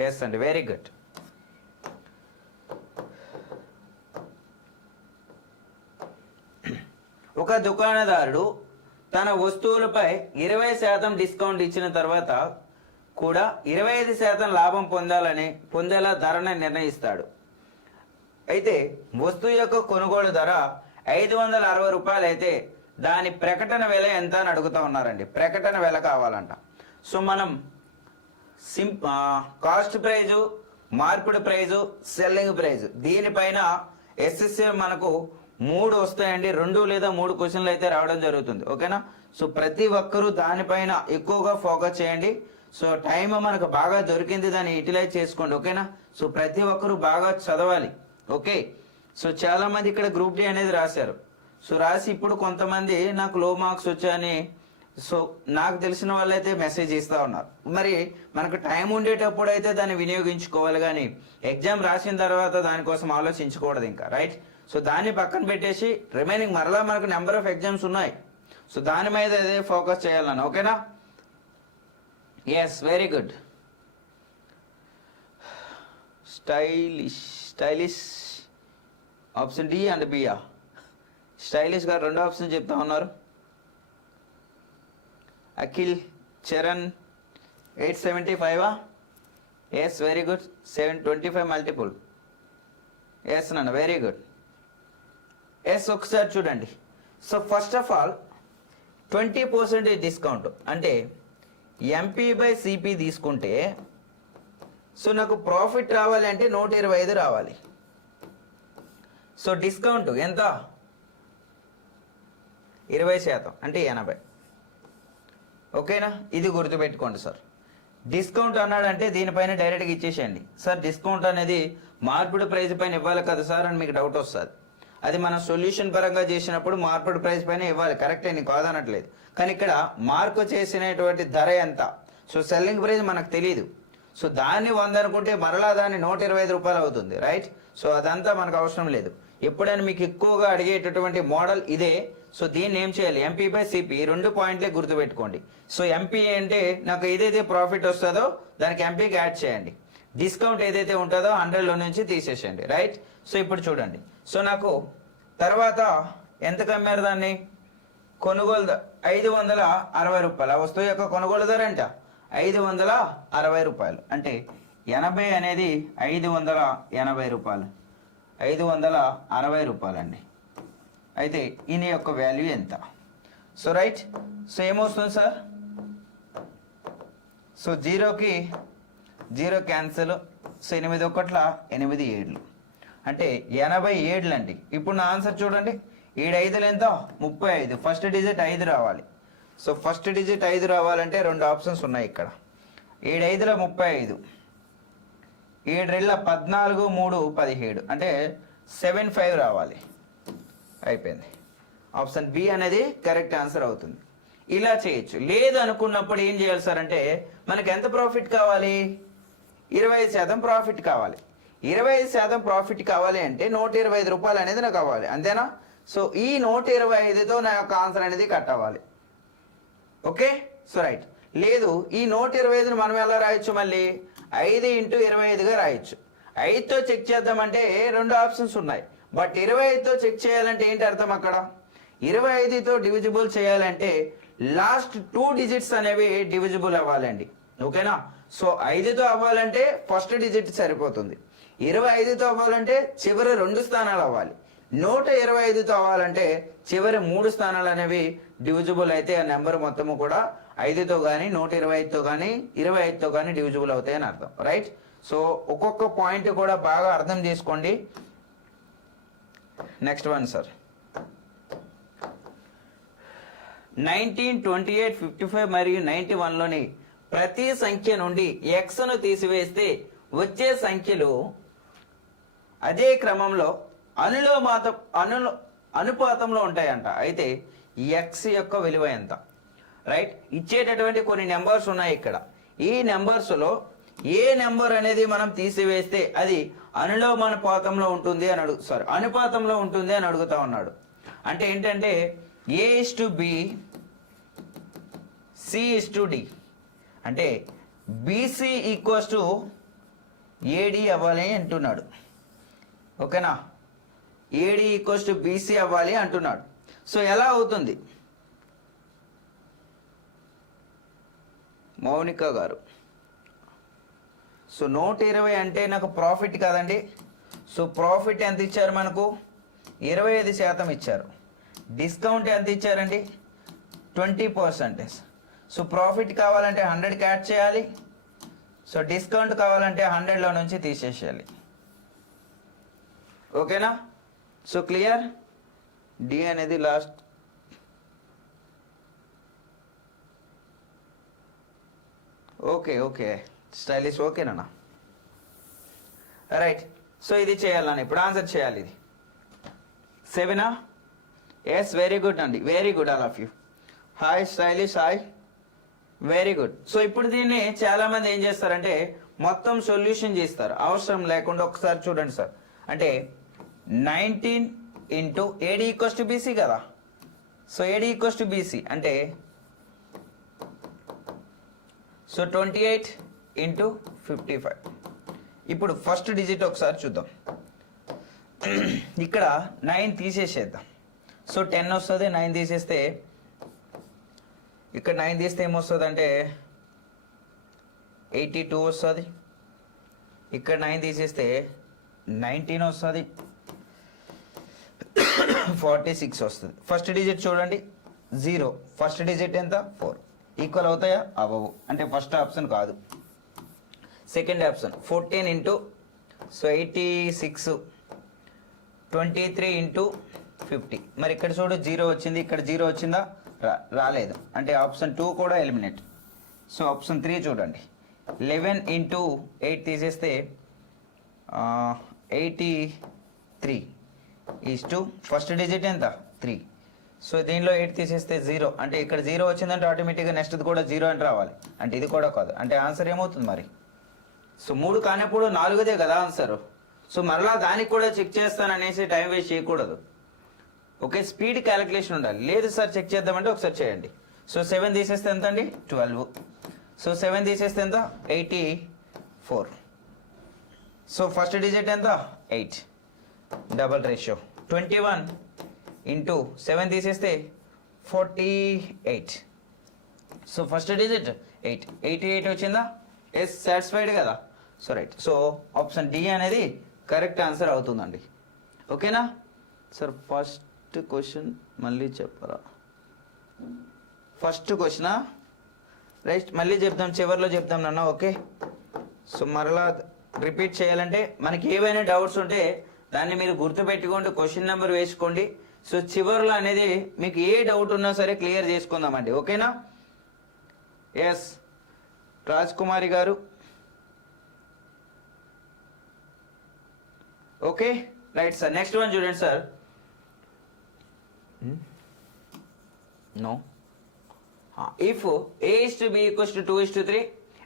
ఎస్ అండి, వెరీ గుడ్. ఒక దుకాణదారుడు తన వస్తువులపై 20% డిస్కౌంట్ ఇచ్చిన తర్వాత కూడా 25% లాభం పొందేలా ధరను నిర్ణయిస్తాడు. అయితే వస్తువు యొక్క కొనుగోలు ధర 560 రూపాయలు అయితే దాని ప్రకటన వెల ఎంత అని అడుగుతా ఉన్నారండి. ప్రకటన వెల కావాలంట. సో మనం cost price, market price, selling price, దీనిపైన ఎస్ఎస్సి మనకు 3 వస్తాయండి. 2 లేదా 3 క్వశ్చన్లు అయితే రావడం జరుగుతుంది. ఓకేనా? సో ప్రతి ఒక్కరూ దానిపైన ఎక్కువగా ఫోకస్ చేయండి. సో టైం మనకు బాగా దొరికింది, దాన్ని యూటిలైజ్ చేసుకోండి. ఓకేనా? సో ప్రతి ఒక్కరూ బాగా చదవాలి. ఓకే, సో చాలా మంది ఇక్కడ గ్రూప్ డి అనేది రాశారు. సో రాసి ఇప్పుడు కొంతమంది నాకు లో మార్క్స్ వచ్చాయని సో నాకు తెలిసిన వాళ్ళైతే మెసేజ్ ఇస్తూ ఉన్నారు. మరి మనకు టైం ఉండేటప్పుడు అయితే దాన్ని వినియోగించుకోవాలి, కానీ ఎగ్జామ్ రాసిన తర్వాత దానికోసం ఆలోచించకూడదు ఇంకా. రైట్, సో దాన్ని పక్కన పెట్టేసి రిమైనింగ్ మరలా మనకు నెంబర్ ఆఫ్ ఎగ్జామ్స్ ఉన్నాయి. సో దాని మీద అదే ఫోకస్ చేయాలన్న. ఓకేనా? Yes, very good. Stylish option D and బియా? స్టైలిష్ గారు 2 ఆప్షన్ చెప్తా ఉన్నారు. Akhil Charan 875. Yes, very good. 725 multiple. Yes నాన్న, వెరీ గుడ్. ఎస్, ఒకసారి చూడండి. So first of all 20% discount అంటే ఎంపీ/సిపి తీసుకుంటే సో నాకు ప్రాఫిట్ రావాలి అంటే 125 రావాలి. సో డిస్కౌంట్ ఎంత? 20% అంటే 80. ఓకేనా, ఇది గుర్తుపెట్టుకోండి సార్. డిస్కౌంట్ అన్నాడంటే దీనిపైన డైరెక్ట్గా ఇచ్చేసేయండి సార్. డిస్కౌంట్ అనేది మార్పుడు ప్రైస్ పైన ఇవ్వాలి కదా సార్ అని మీకు డౌట్ వస్తుంది. అది మనం సొల్యూషన్ పరంగా చేసినప్పుడు మార్పుడు ప్రైస్ పైన ఇవ్వాలి, కరెక్టే, నీకు కాదనట్లేదు. కానీ ఇక్కడ మార్కు చేసినటువంటి ధర ఎంత, సో సెల్లింగ్ ప్రైస్ మనకు తెలియదు. సో దాన్ని 100 అనుకుంటే మరలా దాన్ని 125 రూపాయలు అవుతుంది, రైట్. సో అదంతా మనకు అవసరం లేదు. ఎప్పుడైనా మీకు ఎక్కువగా అడిగేటటువంటి మోడల్ ఇదే. సో దీన్ని ఏం చేయాలి, ఎంపీ/సిపి 2 పాయింట్లే గుర్తుపెట్టుకోండి. సో ఎంపీ అంటే నాకు ఏదైతే ప్రాఫిట్ వస్తుందో దానికి ఎంపీకి యాడ్ చేయండి. డిస్కౌంట్ ఏదైతే ఉంటుందో 100లో నుంచి తీసేసేయండి, రైట్. సో ఇప్పుడు చూడండి, సో నాకు తర్వాత ఎంతకు అమ్మారు దాన్ని, కొనుగోలు 560 రూపాయలు. ఆ వస్తువు యొక్క కొనుగోలు ధర ఎంత, 560 రూపాయలు. అంటే 80 అనేది 580 రూపాయలు, 560 రూపాయలు అండి. అయితే ఈయన యొక్క వాల్యూ ఎంత, సో రైట్. సో ఏమొస్తుంది సార్, సో 0కి 0 క్యాన్సిల్. సో 8 1 8 7 అంటే 87 అండి. ఇప్పుడు నా ఆన్సర్ చూడండి, 7 5 ఎంత, 35. ఫస్ట్ డిజిట్ 5 రావాలి. సో ఫస్ట్ డిజిట్ 5 రావాలంటే 2 ఆప్షన్స్ ఉన్నాయి ఇక్కడ. 7 5 35, 7 2 14, 3 17 అంటే 75 రావాలి. అయిపోయింది. ఆప్షన్ బి అనేది కరెక్ట్ ఆన్సర్ అవుతుంది. ఇలా చేయొచ్చు. లేదు అనుకున్నప్పుడు ఏం చేయాలి సార్ అంటే, మనకి ఎంత ప్రాఫిట్ కావాలి, 25% ప్రాఫిట్ కావాలి. 25% ప్రాఫిట్ కావాలి అంటే 125 రూపాయలు అనేది నాకు కావాలి, అంతేనా. సో ఈ 125తో నా యొక్క ఆన్సర్ అనేది కట్ అవ్వాలి. Okay, so right. లేదు, ఈ 125ని మనం ఎలా రాయొచ్చు, మళ్ళీ 5 × 25గా రాయొచ్చు. 5తో చెక్ చేద్దామంటే 2 ఆప్షన్స్ ఉన్నాయి. బట్ 25తో చెక్ చేయాలంటే ఏంటి అర్థం, అక్కడ 25తో డివిజిబుల్ చేయాలంటే లాస్ట్ 2 డిజిట్స్ అనేవి డివిజిబుల్ అవ్వాలండి. ఓకేనా. సో 5తో అవ్వాలంటే ఫస్ట్ డిజిట్ సరిపోతుంది. 25తో అవ్వాలంటే చివరి 2 స్థానాలు అవ్వాలి. 125తో అవ్వాలంటే చివరి 3 స్థానాలు అనేవి డివిజిబుల్ అయితే ఆ నెంబర్ మొత్తము కూడా 5తో కానీ 125తో కానీ 25తో కానీ డివిజిబుల్ అవుతాయి అని అర్థం, రైట్. సో ఒక్కొక్క పాయింట్ కూడా బాగా అర్థం చేసుకోండి. నెక్స్ట్ వన్ సార్, 19, 28, 55 మరియు 91లోని ప్రతి సంఖ్య నుండి ఎక్స్ను తీసివేస్తే వచ్చే సంఖ్యలు అదే క్రమంలో అనుపాతంలో ఉంటాయంట. అయితే ఎక్స్ యొక్క విలువ ఎంత, రైట్. ఇచ్చేటటువంటి కొన్ని నెంబర్స్ ఉన్నాయి ఇక్కడ. ఈ నెంబర్స్లో ఏ నెంబర్ అనేది మనం తీసివేస్తే అది అనుపాతంలో ఉంటుంది అని అనుపాతంలో ఉంటుంది అని అడుగుతా ఉన్నాడు. అంటే ఏంటంటే A/B, C/D అంటే BC = AD అవ్వాలి అంటున్నాడు. ఓకేనా, AD = BC అవ్వాలి అంటున్నాడు. సో ఎలా అవుతుంది, మౌనిక గారు. సో 120 అంటే నాకు ప్రాఫిట్ కాదండి. సో ప్రాఫిట్ ఎంత ఇచ్చారు మనకు, 25% ఇచ్చారు. డిస్కౌంట్ ఎంత ఇచ్చారండి, 20%. సో ప్రాఫిట్ కావాలంటే 100కి యాడ్ చేయాలి. సో డిస్కౌంట్ కావాలంటే 100లో నుంచి తీసేసేయాలి. ఓకేనా. సో క్లియర్, డి అనేది లాస్ట్. ఓకే స్టైలిష్, ఓకేనా, రైట్. సో ఇది చేయాలన్నా, ఇప్పుడు ఆన్సర్ చేయాలి. ఇది 7ఆ, ఎస్, వెరీ గుడ్ అండి, very good all of you. Hi stylish, hi, very good. So ఇప్పుడు దీన్ని చాలా మంది ఏం చేస్తారంటే మొత్తం సొల్యూషన్ చేస్తారు, అవసరం లేకుండా. ఒకసారి చూడండి సార్, అంటే 19 × AD = BC కదా. సో AD = BC అంటే సో 28 × 55. ఇప్పుడు ఫస్ట్ డిజిట్ ఒకసారి చూద్దాం. ఇక్కడ 9 తీసేసేద్దాం. సో 10 వస్తుంది. 9 తీసేస్తే ఇక్కడ 9 తీస్తే ఏమొస్తుంది అంటే 82 వస్తుంది. ఇక్కడ 9 తీసేస్తే 19 వస్తుంది, 46 వస్తుంది. ఫస్ట్ డిజిట్ చూడండి 0, ఫస్ట్ డిజిట్ ఎంత 4. ఈక్వల్ అవుతాయా, అవ్వవు. అంటే ఫస్ట్ ఆప్షన్ కాదు. Second option 14 × so 86, 23 × 50. మరి ఇక్కడ చూడు 0 వచ్చింది, ఇక్కడ 0 వచ్చిందా? రాలేదు. అంటే ఆప్షన్ 2 కూడా ఎలిమినేట్. సో ఆప్షన్ 3 చూడండి. 11 ఇంటూ 8 తీసేస్తే 83 ఈజ్ టు ఫస్ట్ డిజిట్ ఎంత? 3. సో దీనిలో 8 తీసేస్తే 0. అంటే ఇక్కడ 0 వచ్చిందంటే ఆటోమేటిక్గా నెక్స్ట్ కూడా 0 అని రావాలి. అంటే ఇది కూడా కాదు. అంటే ఆన్సర్ ఏమవుతుంది మరి? సో 3 కానప్పుడు 4దే కదా ఆన్సర్. సో మరలా దానికి కూడా చెక్ చేస్తాననేసి టైం వేస్ట్ చేయకూడదు. ఓకే, స్పీడ్ క్యాలిక్యులేషన్ ఉండాలి. లేదు సార్ చెక్ చేద్దామంటే ఒకసారి చేయండి. సో 7 తీసేస్తే ఎంత అండి? 12. సో 7 తీసేస్తే ఎంత? 84. సో ఫస్ట్ డిజిట్ ఎంత? 8. డబల్ రేషియో 21 ఇంటూ 7 తీసేస్తే 48. So first digit 8. 88 వచ్చిందా? ఎస్, సాటిస్ఫైడ్ కదా? So right. So option D అనేది కరెక్ట్ ఆన్సర్ అవుతుందండి. ఓకేనా సార్? ఫస్ట్ క్వశ్చన్ మళ్ళీ చెప్పరా? ఫస్ట్ క్వశ్చనా? రైట్, మళ్ళీ చెప్తాం, చివరిలో చెప్తాం నాన్న. ఓకే, సో మరలా రిపీట్ చేయాలంటే మనకి ఏవైనా డౌట్స్ ఉంటే దాన్ని మీరు గుర్తుపెట్టుకోండి, క్వశ్చన్ నెంబర్ వేసుకోండి. సో చివరిలో అనేది మీకు ఏ డౌట్ ఉన్నా సరే క్లియర్ చేసుకుందామండి. ఓకేనా? ఎస్, రాజ్ కుమారి గారు. Okay right sir. Next one చూడండి sir. No, if a is to b equals to 2 is to 3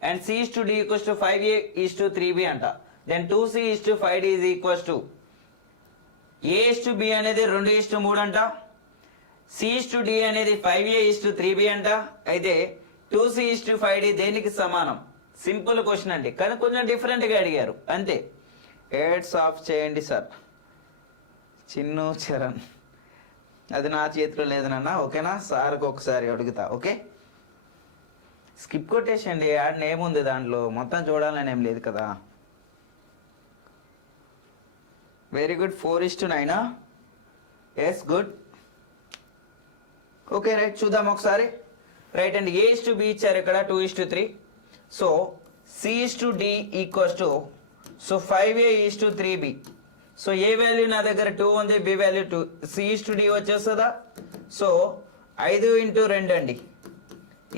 and c is to d equals to 5a is to 3b అంట, then 2c is to 5d is equals to a is to b అనేది 2 is to 3 అంట, c is to d అనేది 5a is to 3b అంట. అయితే 2c is to 5d దేనికి సమానం? సింపుల్ క్వశ్చన్ అండి, కానీ కొంచెం డిఫరెంట్గా అడిగారు అంతే. హెడ్స్ ఆఫ్ చేయండి సార్. చిన్ను చరణ్, అది నా చేతిలో లేదు నాన్న. ఓకేనా? సార్కి ఒకసారి అడుగుతా. Okay, skip కొట్టేసండి. యాడ్ ఏముంది దాంట్లో, మొత్తం చూడాలని ఏం లేదు కదా. Very good. 4:9. Yes, good. Okay right, చూద్దాం ఒకసారి. రైట్ అండి, ఏ ఇస్ టు బి ఇచ్చారు ఇక్కడ 2:3. So C is to D equals to, so 5a is to 3b. So A value నా దగ్గర 2 ఉంది, B value 2, C is to D వచ్చేస్తుందా? సో 5 ఇంటూ 2 అండి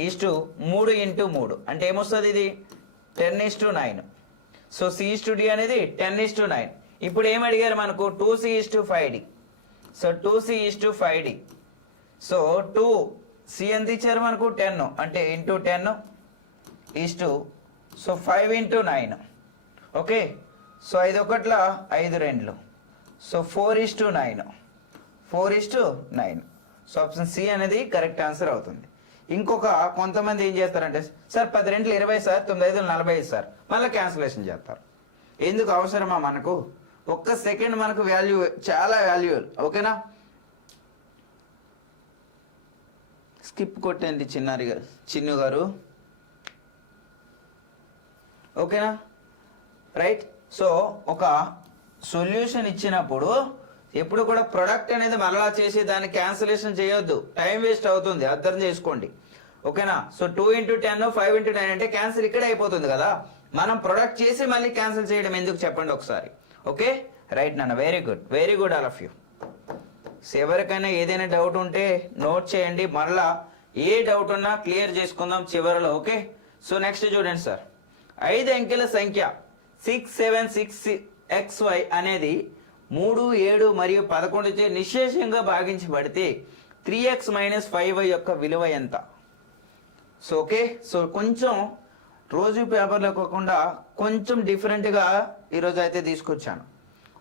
ఈస్ టు 3 ఇంటూ 3 అంటే ఏమొస్తుంది? ఇది 10:9. So C is to D అనేది 10:9. ఇప్పుడు ఏం అడిగారు మనకు? 2c is to 5d. So 2c is to 5d. So 2c ఎంత ఇచ్చారు మనకు? 10 అంటే into 10 is to, so 5 into 9. Okay, so 5 ఒకట్ల 5 2, సో 4:9. 4:9. సో ఆప్షన్ సి అనేది కరెక్ట్ ఆన్సర్ అవుతుంది. ఇంకొక కొంతమంది ఏం చేస్తారంటే, సార్ 10 2 20 సార్, 9 5 45 సార్, మళ్ళీ క్యాన్సిలేషన్ చేస్తారు. ఎందుకు అవసరమా మనకు? ఒక్క సెకండ్ మనకు వాల్యూ, చాలా వాల్యూబుల్. ఓకేనా? స్కిప్ కొట్టండి చిన్ను గారు. ఓకేనా రైట్. సో ఒక సొల్యూషన్ ఇచ్చినప్పుడు ఎప్పుడు కూడా ప్రొడక్ట్ అనేది మరలా చేసి దాన్ని క్యాన్సిలేషన్ చేయొద్దు, టైం వేస్ట్ అవుతుంది, అర్థం చేసుకోండి. ఓకేనా? సో 2 ఇంటూ 10 5 ఇంటూ 9 అంటే క్యాన్సిల్ ఇక్కడే అయిపోతుంది కదా. మనం ప్రొడక్ట్ చేసి మళ్ళీ క్యాన్సిల్ చేయడం ఎందుకు చెప్పండి ఒకసారి. ఓకే రైట్ నాన్న, very good, very good all of you. So ఎవరికైనా ఏదైనా డౌట్ ఉంటే నోట్ చేయండి, మరలా ఏ డౌట్ ఉన్నా క్లియర్ చేసుకుందాం చివరిలో. ఓకే, సో నెక్స్ట్ చూడండి సార్. 5 అంకెల సంఖ్య 676xy అనేది 3 7 మరియు 11 చే నిశ్శేషంగా భాగించబడితే 3x - 5y యొక్క విలువ ఎంత? సో ఓకే, సో కొంచెం రోజు పేపర్లో కాకుండా కొంచెం డిఫరెంట్గా ఈరోజు అయితే తీసుకొచ్చాను.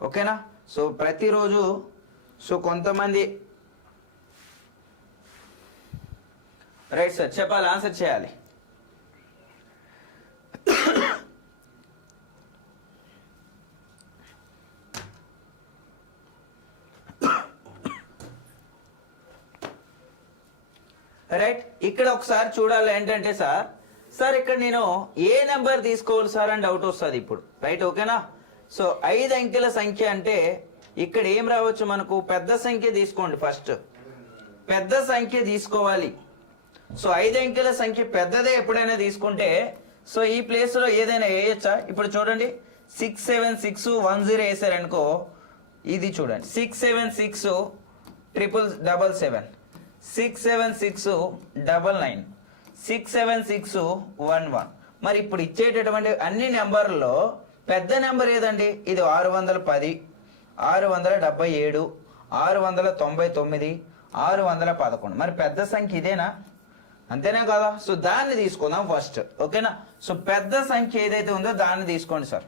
ఓకేనా? సో ప్రతిరోజు సో కొంతమంది రైట్ సార్ చెప్పాలి, ఆన్సర్ చేయాలి. రైట్, ఇక్కడ ఒకసారి చూడాలి ఏంటంటే సార్ ఇక్కడ నేను ఏ నెంబర్ తీసుకోవాలి సార్ అని డౌట్ వస్తుంది ఇప్పుడు. రైట్, ఓకేనా? సో 5 అంకెల సంఖ్య అంటే ఇక్కడ ఏం రావచ్చు మనకు? పెద్ద సంఖ్య తీసుకోండి. ఫస్ట్ పెద్ద సంఖ్య తీసుకోవాలి. సో 5 అంకెల సంఖ్య పెద్దదే ఎప్పుడైనా తీసుకుంటే సో ఈ ప్లేస్ లో ఏదైనా వేయచ్చా? ఇప్పుడు చూడండి 6 7 6 1 0 వేసారనుకో, ఇది చూడండి 6 7 6 777 67699 67611. మరి ఇప్పుడు ఇచ్చేటటువంటి అన్ని నెంబర్లలో పెద్ద నెంబర్ ఏదండి? ఇది 610, 677, 699, 611. మరి పెద్ద సంఖ్య ఇదేనా? అంతేనా కదా? సో దాన్ని తీసుకుందాం ఫస్ట్, ఓకేనా? సో పెద్ద సంఖ్య ఏదైతే ఉందో దాన్ని తీసుకోండి సార్.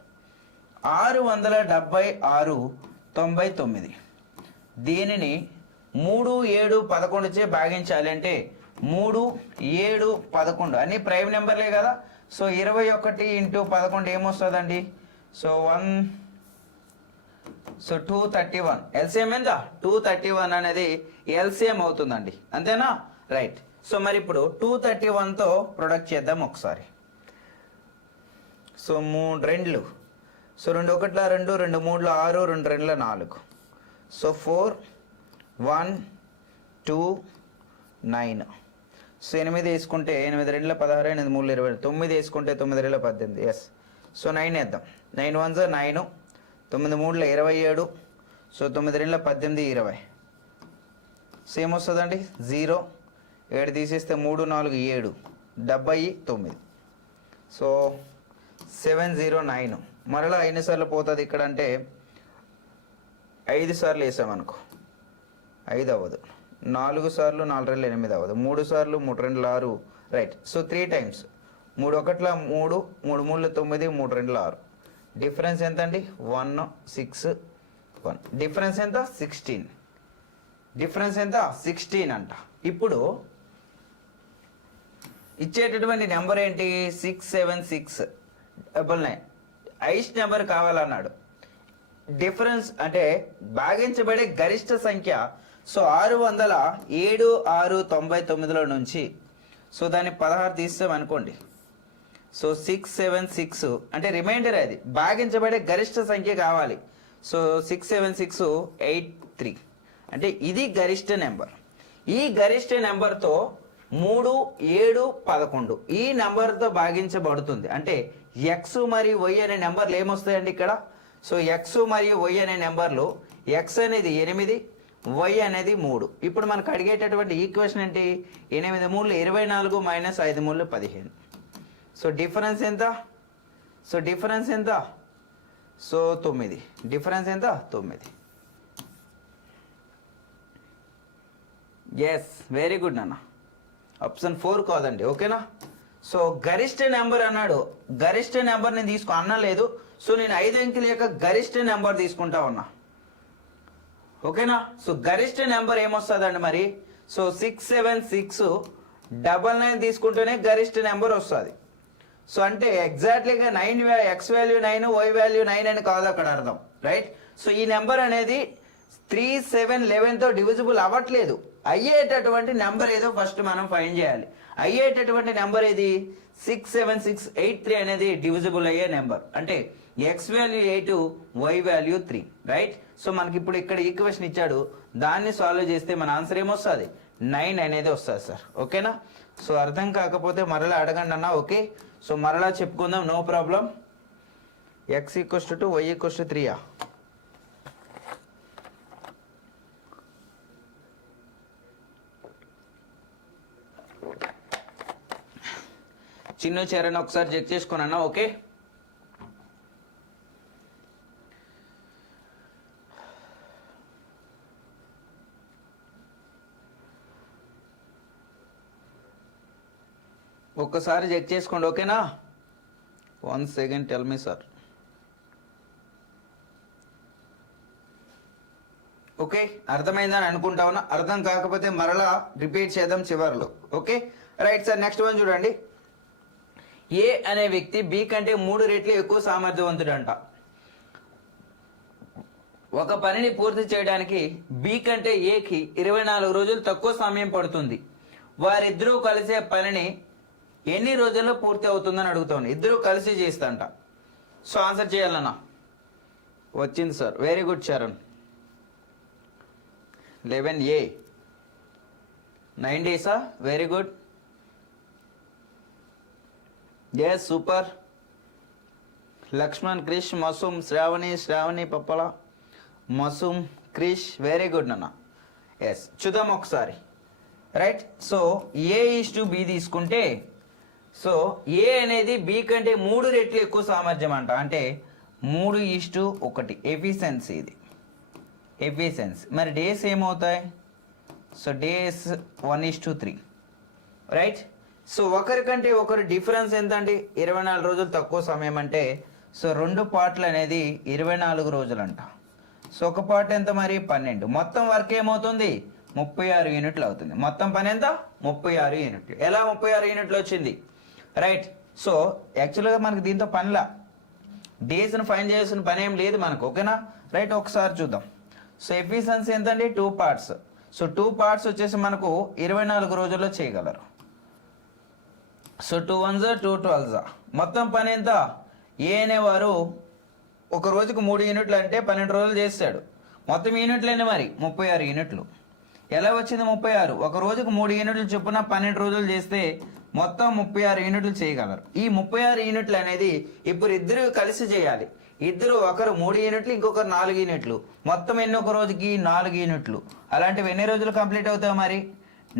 67699. దీనిని 3, 7, 11 చే భాగించాలి అంటే 3, 7, 11 అన్ని ప్రైమ్ నెంబర్లే కదా. సో 21 × 11 ఏమొస్తుందండి? సో 231. ఎల్సిఎం ఎంత? 231 అనేది ఎల్సిఎం అవుతుందండి, అంతేనా? రైట్. సో మరి ఇప్పుడు 231తో ప్రొడక్ట్ చేద్దాం ఒకసారి. So 3 2, so 2 1 2, 2 3 6, 2 2 4. సో 4 1 2 9. సో 8 వేసుకుంటే 8 2 16, 8 3 20, 9 వేసుకుంటే 9 2 18. ఎస్. సో 9 వేద్దాం. 9 1 9, 9 3 27. సో 9 2 18, 20. సేమ్ వస్తుందండి 0. 7 తీసేస్తే 3 4 7, 79. సో 709. మరలా ఎన్నిసార్లు పోతుంది ఇక్కడ అంటే 5 సార్లు వేసామనుకో 5 అవ్వదు. 4 సార్లు 4 2 8 అవ్వదు. 3 సార్లు 3 2 6. రైట్. So 3 times 3 1 3, 3 3 9, 3 2 6. డిఫరెన్స్ ఎంత అండి? 1 6 1. డిఫరెన్స్ ఎంత? 16. డిఫరెన్స్ ఎంత? 16 అంట. ఇప్పుడు ఇచ్చేటటువంటి నెంబర్ ఏంటి? 67699. హైయెస్ట్ నెంబర్ కావాలన్నాడు. డిఫరెన్స్ అంటే భాగించబడే గరిష్ట సంఖ్య. సో 67699లో నుంచి సో దాన్ని 16 తీసామనుకోండి. సో 676 అంటే రిమైండర్, అది భాగించబడే గరిష్ట సంఖ్య కావాలి. సో 67683 అంటే ఇది గరిష్ట నెంబర్. ఈ గరిష్ట నెంబర్తో 3 7 11 ఈ నెంబర్తో భాగించబడుతుంది. అంటే ఎక్స్ మరియు వై అనే నెంబర్లు ఏమొస్తాయండి ఇక్కడ? సో ఎక్స్ మరియు వై అనే నెంబర్లు, ఎక్స్ అనేది 8, వై అనేది 3. ఇప్పుడు మనకు అడిగేటటువంటి ఈక్వేషన్ ఏంటి? 8 3 24 మైనస్ 5 3 15. సో డిఫరెన్స్ ఎంత? సో డిఫరెన్స్ ఎంత? సో 9. డిఫరెన్స్ ఎంత? 9. ఎస్, వెరీ గుడ్ నాన్న. ఆప్షన్ 4 కాదండి, ఓకేనా? సో గరిష్ట నెంబర్ అన్నాడు. గరిష్ట నెంబర్ నేను అనలేదు. సో నేను 5 అంకెల యొక్క గరిష్ట నెంబర్ తీసుకుంటా ఉన్నా, ఓకేనా? సో గరిష్ట నెంబర్ ఏమొస్తుందండి మరి? సో 67699 తీసుకుంటేనే గరిష్ట నెంబర్ వస్తుంది. సో అంటే ఎగ్జాక్ట్లీగా 9 ఎక్స్ వాల్యూ 9, వై వాల్యూ 9 అని కాదు అక్కడ అర్థం, రైట్? సో ఈ నెంబర్ అనేది 3 7 11తో డివిజిబుల్ అవ్వట్లేదు. అయ్యేటటువంటి నెంబర్ ఏదో ఫస్ట్ మనం ఫైండ్ చేయాలి. అయ్యేటటువంటి నెంబర్ ఏది? 67683 అనేది డివిజిబుల్ అయ్యే నెంబర్. అంటే X value 8, Y value 3, right? So మనకి ఇప్పుడు ఇక్కడ ఈక్వేషన్ ఇచ్చాడు, దాన్ని సాల్వ్ చేస్తే మన ఆన్సర్ ఏమొస్తుంది? 9 అనేది వస్తుంది సార్, ఓకేనా? సో అర్థం కాకపోతే మరలా అడగండి అన్న, ఓకే? సో మరలా చెప్పుకుందాం, no problem. X equals to 2, Y equals to 3. చిన్న చరణ్ ఒకసారి చెక్ చేసుకుని అన్న, ఓకే? ఒక్కసారి చెక్ చేసుకోండి, ఓకేనా? 1 second, tell me sir. Okay, అర్థమైందని అనుకుంటా ఉన్నా. అర్థం కాకపోతే మరలా రిపీట్ చేద్దాం చివరిలో, okay? Right sir. Next one చూడండి. ఏ అనే వ్యక్తి బి కంటే 3 రెట్లు ఎక్కువ సామర్థ్యవంతుడంట. ఒక పనిని పూర్తి చేయడానికి బి కంటే ఏకి 24 రోజులు తక్కువ సమయం పడుతుంది. వారిద్దరూ కలిసే పనిని ఎన్ని రోజుల్లో పూర్తి అవుతుందని అడుగుతాను. ఇద్దరు కలిసి చేస్తంట. సో ఆన్సర్ చేయాలన్నా. వచ్చింది sir, very good Charan. 11A 9 days, very good. Yes, super. Lakshman, Krish, Masoom, Shravani Pappala, Masoom, Krish, very good నాన్న. ఎస్, చూద్దాం ఒకసారి. రైట్, సో A:B తీసుకుంటే, సో ఏ అనేది బి కంటే 3 రెట్లు ఎక్కువ సామర్థ్యం అంట. అంటే 3:1 ఎఫిషియన్సీ. ఇది ఎఫిషియన్సీ. మరి డేస్ ఏమవుతాయి? So days 1:3. రైట్, సో ఒకరికంటే ఒకరు డిఫరెన్స్ ఎంత అండి? 24 రోజులు తక్కువ సమయం. అంటే సో 2 పార్ట్లు అనేది 24 రోజులు అంట. సో ఒక పార్ట్ ఎంత మరి? 12. మొత్తం వర్క్ ఏమవుతుంది? 36 యూనిట్లు అవుతుంది. మొత్తం పని ఎంత? 36 యూనిట్లు. ఎలా 36 యూనిట్లు వచ్చింది? రైట్, సో యాక్చువల్గా మనకి దీంతో పనిలా, డేస్ని ఫైన్ చేయాల్సిన పని ఏం లేదు మనకు. ఓకేనా? రైట్, ఒకసారి చూద్దాం. సో ఎఫిషియన్సీ ఎంతండి? 2 పార్ట్స్. సో 2 పార్ట్స్ వచ్చేసి మనకు 24 రోజుల్లో చేయగలరు. So 2 1s 2 12s. మొత్తం పని ఎంత? ఏ అనేవారు ఒక రోజుకు 3 యూనిట్లు అంటే 12 రోజులు చేస్తాడు. మొత్తం యూనిట్లు ఎన్ని మరి? 36 యూనిట్లు. ఎలా వచ్చింది 36? ఒక రోజుకు 3 యూనిట్లు చొప్పున 12 రోజులు చేస్తే మొత్తం 36 యూనిట్లు చేయగలరు. ఈ 36 యూనిట్లు అనేది ఇప్పుడు ఇద్దరు కలిసి చేయాలి. ఇద్దరు, ఒకరు 3 యూనిట్లు, ఇంకొకరు 4 యూనిట్లు. మొత్తం ఎన్ని ఒక రోజుకి? 4 యూనిట్లు. అలాంటివి ఎన్ని రోజులు కంప్లీట్ అవుతాయి మరి?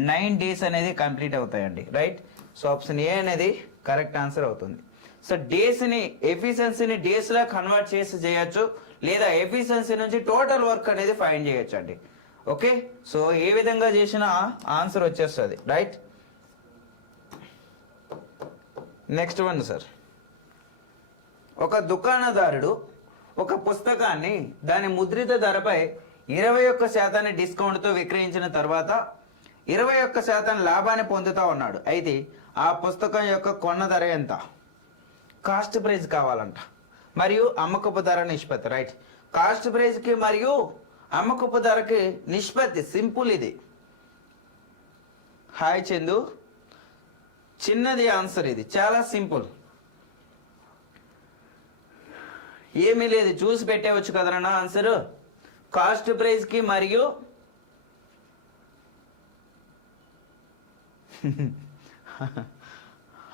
9 డేస్ అనేది కంప్లీట్ అవుతాయండి. రైట్, సో ఆప్షన్ ఏ అనేది కరెక్ట్ ఆన్సర్ అవుతుంది. సో డేస్ని, ఎఫిషియన్సీని డేస్లా కన్వర్ట్ చేసి చేయొచ్చు, లేదా ఎఫిషియన్సీ నుంచి టోటల్ వర్క్ అనేది ఫైండ్ చేయొచ్చు అండి. ఓకే, సో ఏ విధంగా చేసినా ఆన్సర్ వచ్చేస్తుంది. Right, next one sir. ఒక దుకాణదారుడు ఒక పుస్తకాన్ని దాని ముద్రిత ధరపై 21% డిస్కౌంట్తో విక్రయించిన తర్వాత 21% లాభాన్ని పొందుతా ఉన్నాడు. అయితే ఆ పుస్తకం యొక్క కొన్న ధర ఎంత? కాస్ట్ ప్రైస్ కావాలంట, మరియు అమ్మకపు ధర నిష్పత్తి. రైట్, కాస్ట్ ప్రైస్కి మరియు అమ్మకపు ధరకి నిష్పత్తి సింపుల్. ఇది హాయ్ చందు, చిన్నది ఆన్సర్. ఇది చాలా సింపుల్, ఏమీ లేదు, చూసి పెట్టేవచ్చు కదన్నా ఆన్సర్. కాస్ట్ ప్రైస్కి మరియు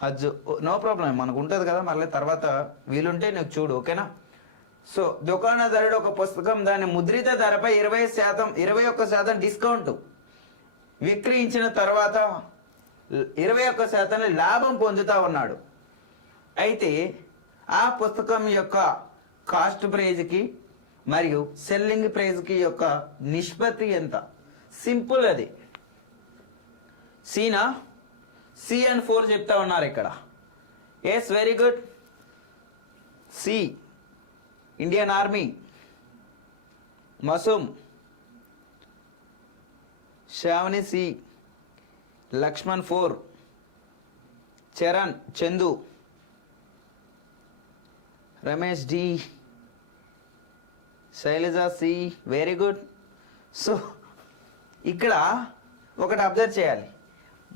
అజ్జు, నో ప్రాబ్లం, మనకు ఉంటుంది కదా, మళ్ళీ తర్వాత వీలుంటే నీకు చూడు. ఓకేనా? సో దుకాణదారుడు ఒక పుస్తకం దాని ముద్రిత ధరపై 21% డిస్కౌంట్ విక్రయించిన తర్వాత 21% లాభం పొందుతా ఉన్నాడు. అయితే ఆ పుస్తకం యొక్క కాస్ట్ ప్రైజ్కి మరియు సెల్లింగ్ ప్రైజ్కి యొక్క నిష్పత్తి ఎంత? సింపుల్ అది. సీనా? సి అండ్ 4 చెప్తా ఉన్నారు ఇక్కడ. Yes, very good. C, Indian army. Masoom, Shravani C, Lakshman 4, Charan, Chandu, Ramesh D, Shailaja C, very good. So ఇక్కడ ఒకటి అబ్జర్వ్ చేయాలి.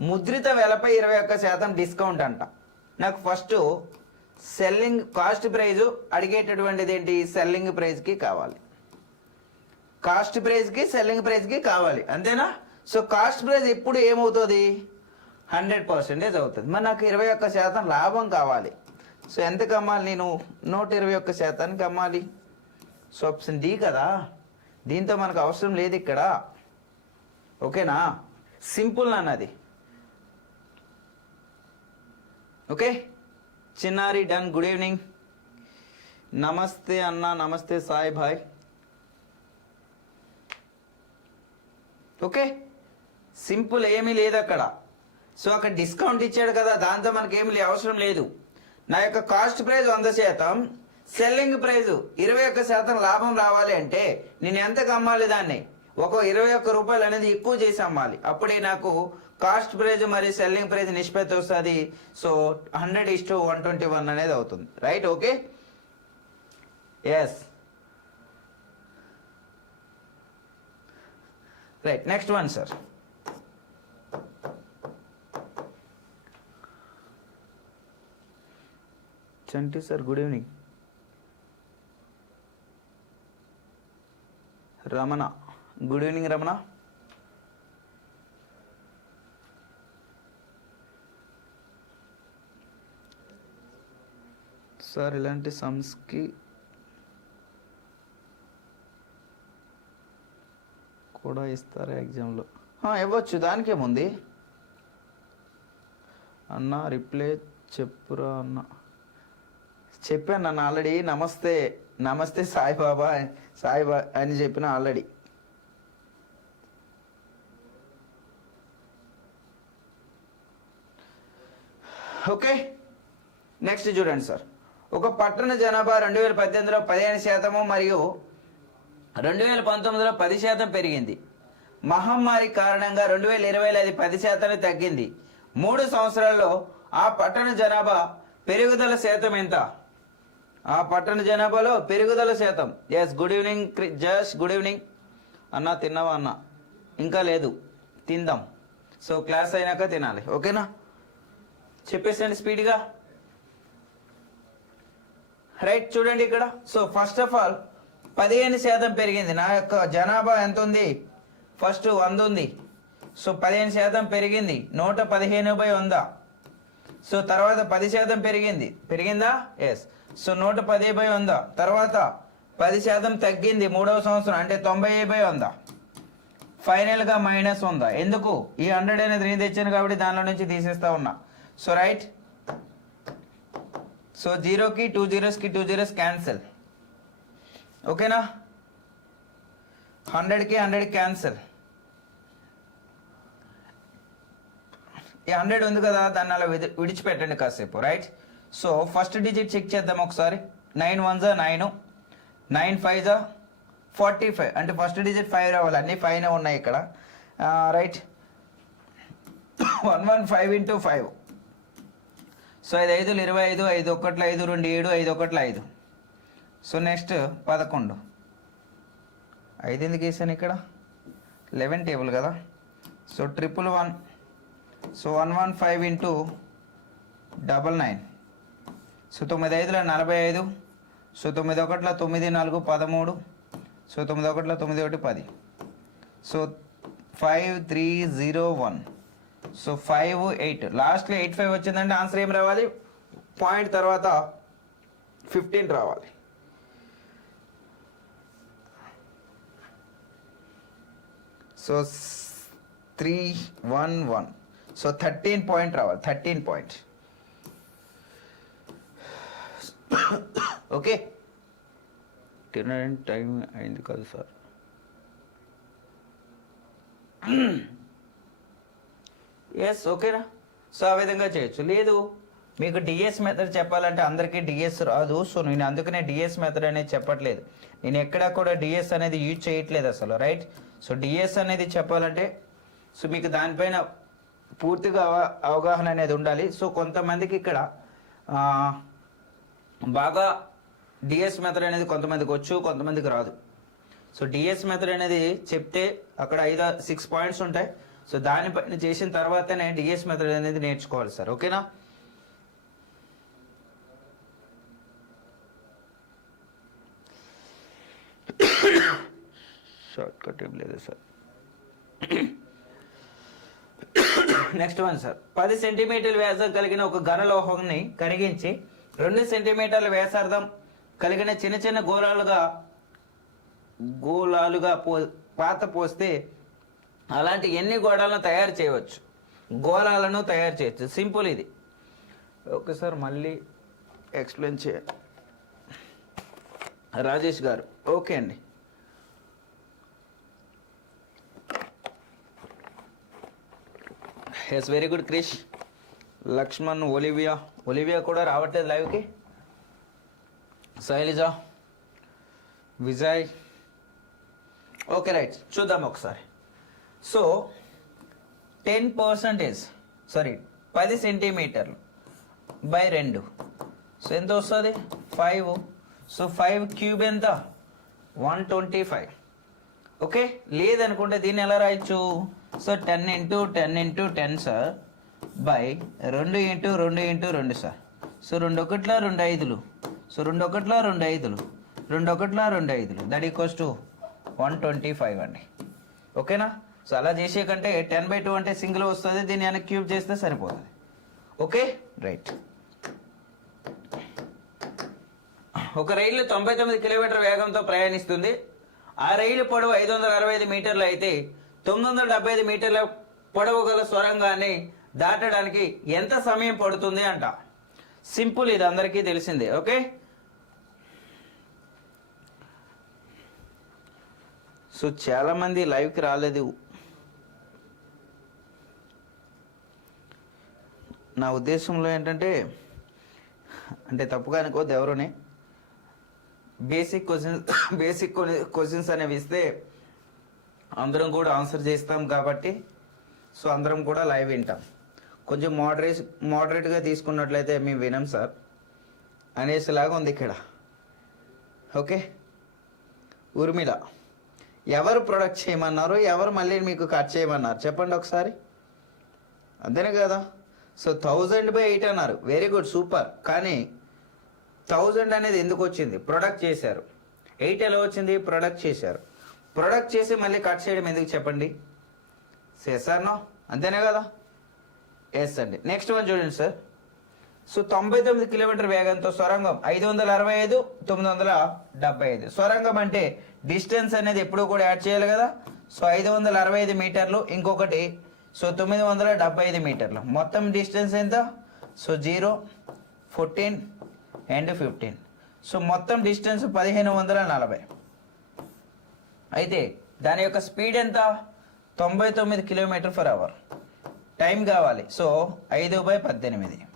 ముద్రిత వెలపై 21% డిస్కౌంట్ అంట. నాకు ఫస్ట్ సెల్లింగ్ కాస్ట్ ప్రైజ్ అడిగేటటువంటిది ఏంటి? సెల్లింగ్ ప్రైజ్కి కావాలి, కాస్ట్ ప్రైజ్కి సెల్లింగ్ ప్రైజ్కి కావాలి, అంతేనా? సో కాస్ట్ ప్రైజ్ ఎప్పుడు ఏమవుతుంది? 100% అవుతుంది. మరి నాకు 21% లాభం కావాలి. సో ఎంతకు అమ్మాలి నేను? 121%కి అమ్మాలి. సో ఆప్షన్ డి కదా, దీంతో మనకు అవసరం లేదు ఇక్కడ. ఓకేనా? సింపుల్ అన్నది. ఓకే, చిన్నారి డన్. Good evening. నమస్తే అన్న, నమస్తే సాయి భాయ్. ఓకే, సింపుల్, ఏమీ లేదు అక్కడ. సో అక్కడ డిస్కౌంట్ ఇచ్చాడు కదా, దాంతో మనకి ఏమి అవసరం లేదు. నా యొక్క కాస్ట్ ప్రైస్ 100%, సెల్లింగ్ ప్రైస్ 21% లాభం రావాలి అంటే నేను ఎంతకు అమ్మాలి? దాన్ని ఒక 21 రూపాయలు అనేది ఎక్కువ చేసి అమ్మాలి. అప్పుడే నాకు కాస్ట్ ప్రైజ్ మరియు సెల్లింగ్ ప్రైజ్ నిష్పత్తి వస్తుంది. సో 100:121 అనేది అవుతుంది. Right, okay. Yes, right. Next one sir. Chanti sir, good evening. Ramana, good evening Ramana. Sir ఇలాంటి సమ్స్కి కూడా ఇస్తారా ఎగ్జామ్లో? ఇవ్వచ్చు, దానికేముంది అన్న రిప్లై చెప్పురా అన్న. చెప్పాను నన్ను ఆల్రెడీ. నమస్తే నమస్తే సాయిబాబా అని చెప్పిన ఆల్రెడీ. ఓకే, నెక్స్ట్ చూడండి సార్. ఒక పట్టణ జనాభా 2018లో 15% మరియు 2019లో 10% పెరిగింది. మహమ్మారి కారణంగా 2020లో అది 10% తగ్గింది. 3 సంవత్సరాల్లో ఆ పట్టణ జనాభా పెరుగుదల శాతం ఎంత? ఆ పట్టణ జనాభాలో పెరుగుదల శాతం. Yes, good evening just, good evening అన్న. తిన్నావా అన్న? ఇంకా లేదు, తిందాం. సో క్లాస్ అయినాక తినాలి, ఓకేనా? చెప్పేసండి స్పీడ్గా. రైట్, చూడండి ఇక్కడ. సో ఫస్ట్ ఆఫ్ ఆల్ 15% పెరిగింది. నా యొక్క జనాభా ఎంత ఉంది? ఫస్ట్ 100 ఉంది. సో 15% పెరిగింది. 115/100. సో తర్వాత 10% పెరిగింది. పెరిగిందా? ఎస్. సో 110/100. తర్వాత 10% తగ్గింది 3వ సంవత్సరం, అంటే 90/100. ఫైనల్గా -100. ఎందుకు? ఈ 100 అనేది నేను తెచ్చాను కాబట్టి దానిలో నుంచి తీసేస్తా ఉన్నా. So right. సో 0కి 2 zeros కి 2 zeros క్యాన్సిల్, ఓకేనా? 100కి 100 క్యాన్సిల్. ఈ 100 ఉంది కదా, దాన్ని అలా విడిచిపెట్టండి కాసేపు, right? So first digit check చేద్దాం ఒకసారి. 9 1s 9, 9 5s 45. అంటే ఫస్ట్ డిజిట్ 5 రావాలి. అన్నీ 5నే ఉన్నాయి ఇక్కడ, రైట్? 115 × 5. సో 5 5 25, 5 1 5 2 7, 5 1 5. So next 11. 5 ఎందుకు వేసాను ఇక్కడ? 11 టేబుల్ కదా. So 111. So 115 × 99. So 9 5 45. So 9 1 9 4 13. So 9 1 9 1 10. So 5 3 0 1. So 5 8. లాస్ట్లో 85 వచ్చిందంటే ఆన్సర్ ఏం రావాలి? పాయింట్ తర్వాత 15 రావాలి. సో 3 1 1. సో 13 పాయింట్ రావాలి. 13 పాయింట్. ఓకే, తినడానికి టైం అయింది కదా సార్. ఎస్, ఓకేనా? సో ఆ విధంగా చేయొచ్చు. లేదు మీకు డిఎస్ మెథడ్ చెప్పాలంటే అందరికీ డిఎస్ రాదు. సో నేను అందుకనే డిఎస్ మెథడ్ అనేది చెప్పట్లేదు. నేను ఎక్కడా కూడా డిఎస్ అనేది యూజ్ చేయట్లేదు అసలు, రైట్? సో డిఎస్ అనేది చెప్పాలంటే సో మీకు దానిపైన పూర్తిగా అవగాహన అనేది ఉండాలి. సో కొంతమందికి ఇక్కడ బాగా డిఎస్ మెథడ్ అనేది కొంతమందికి వచ్చు, కొంతమందికి రాదు. సో డిఎస్ మెథడ్ అనేది చెప్తే అక్కడ 6 పాయింట్స్ ఉంటాయి. సో దానిపైన చేసిన తర్వాతనే డిఎస్ మెథడ్ అనేది నేర్చుకోవాలి సార్, ఓకేనా? షార్ట్ కట్ ఏం లేదు సార్. Next one sir. 10 సెంటీమీటర్ల వ్యాసం కలిగిన ఒక ఘన లోహాన్ని కరిగించి 2 సెంటీమీటర్ల వ్యాసార్థం కలిగిన చిన్న చిన్న గోళాలుగా పాత పోస్తే అలాంటి ఎన్ని గోళాలను తయారు చేయవచ్చు? గోళాలను తయారు చేయొచ్చు. సింపుల్ ఇది. ఓకే సార్, మళ్ళీ ఎక్స్ప్లెయిన్ చేయండి రాజేష్ గారు. ఓకే అండి. Yes, very good Krish. Lakshman, Olivia కూడా రావట్లేదు లైవ్కి. శైలజ, విజయ్. ఓకే రైట్, చూద్దాం ఒకసారి. సో 10 సెంటీమీటర్లు బై 2. సో ఎంత వస్తుంది? 5. సో 5 క్యూబ్ ఎంత? 125. ఓకే, లేదనుకుంటే దీన్ని ఎలా రాయొచ్చు? So 10 × 10 × 10 sir by 2 × 2 × 2 sir. So 2 1 2 5. So 2 1 2 5. 2 1 2 5. That equals to 125 అండి, ఓకేనా? సో అలా చేసే కంటే 10/2 అంటే సింగిల్ వస్తుంది. దీన్ని వెనక్కి క్యూబ్ చేస్తే సరిపోతుంది. Okay right. ఒక రైలు 99 కిలోమీటర్ వేగంతో ప్రయాణిస్తుంది. ఆ రైలు పొడవు 565 మీటర్లు అయితే 975 మీటర్ల పొడవు గల సొరంగాన్ని దాటడానికి ఎంత సమయం పడుతుంది అంట. సింపుల్, ఇది అందరికీ తెలిసిందే. ఓకే, సో చాలామంది లైవ్కి రాలేదు. నా ఉద్దేశంలో ఏంటంటే, అంటే తప్పుగా అనుకోవద్దు ఎవరుని, బేసిక్ క్వశ్చన్స్ అనేవి ఇస్తే అందరం కూడా ఆన్సర్ చేస్తాం కాబట్టి సో అందరం కూడా లైవ్ వింటాం. కొంచెం మోడరేట్గా తీసుకున్నట్లయితే మేము వినం సార్ అనేసిలాగా ఉంది ఇక్కడ. ఓకే, ఉర్మిళ, ఎవరు ప్రొడక్ట్ చేయమన్నారు, ఎవరు మళ్ళీ మీకు కట్ చేయమన్నారు చెప్పండి ఒకసారి, అంతేనే కదా. సో 1000/8 అన్నారు, వెరీ గుడ్, సూపర్. కానీ 1000 అనేది ఎందుకు వచ్చింది? ప్రొడక్ట్ చేశారు. 8 ఎలా వచ్చింది? ప్రొడక్ట్ చేశారు. ప్రొడక్ట్ చేసి మళ్ళీ కట్ చేయడం ఎందుకు చెప్పండి? సార్ నో, అంతేనే కదా. ఎస్ అండి. నెక్స్ట్ వన్ చూడండి సార్. సో 99 కిలోమీటర్ వేగంతో సొరంగం 565, 975. సొరంగం అంటే డిస్టెన్స్ అనేది ఎప్పుడు కూడా యాడ్ చేయాలి కదా. సో 565 మీటర్లు, ఇంకొకటి సో 975 మీటర్లు, మొత్తం డిస్టెన్స్ ఎంత? So 0, 14 and 15. సో మొత్తం డిస్టెన్స్ 1540. అయితే దాని యొక్క స్పీడ్ ఎంత? 99 km/h. టైం కావాలి, సో 5/18.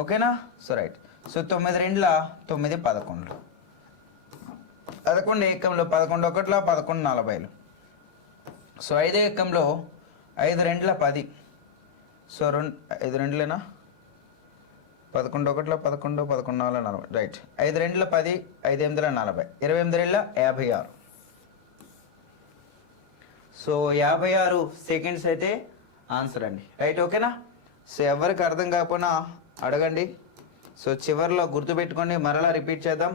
ఓకేనా. So right. So 9 2 9 11 11 ఏకంలో 11 1 11 40. So 5 ఏకంలో 5 2 10. So 5 2 11 1 11 11 40. Right. 5 2 10, 5 8 40, 28 56. So 56 seconds అయితే ఆన్సర్ అండి. రైట్, ఓకేనా. సో ఎవరికి అర్థం కాకపోయినా అడగండి. సో చివరిలో గుర్తుపెట్టుకోండి, మరలా రిపీట్ చేద్దాం.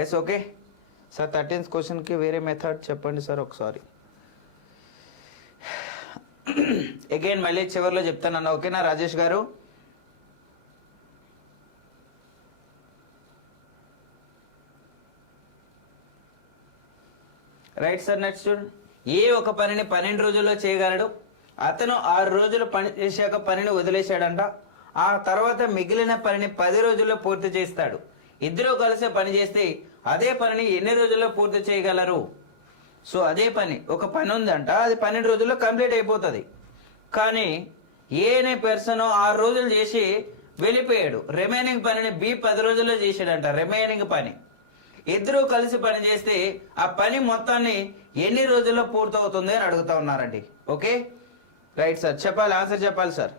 Yes, okay sir. 13th క్వశ్చన్కి వేరే మెథడ్ చెప్పండి సార్ ఒకసారి. అగైన్ మళ్ళీ చివరిలో చెప్తాను, ఓకేనా రాజేష్ గారు. Right sir. నెక్స్ట్ ఏ ఒక పనిని 12 రోజుల్లో చేయగలడు. అతను 6 రోజులు పని చేశాక పనిని వదిలేశాడంట. ఆ తర్వాత మిగిలిన పనిని 10 రోజుల్లో పూర్తి చేస్తాడు. ఇద్దరు కలిసి పని చేస్తే అదే పనిని ఎన్ని రోజుల్లో పూర్తి చేయగలరు? సో అదే పని, ఒక పని ఉందంట, అది 12 రోజుల్లో కంప్లీట్ అయిపోతుంది. కానీ ఏ అనే పర్సన్ 6 రోజులు చేసి వెళ్ళిపోయాడు. రిమైనింగ్ పనిని బి 10 రోజుల్లో చేశాడంట. రిమైనింగ్ పని ఇద్దరు కలిసి పని చేస్తే ఆ పని మొత్తాన్ని ఎన్ని రోజుల్లో పూర్తవుతుంది అని అడుగుతా ఉన్నారండి. Okay, right sir. చెప్పాలి, ఆన్సర్ చెప్పాలి సార్.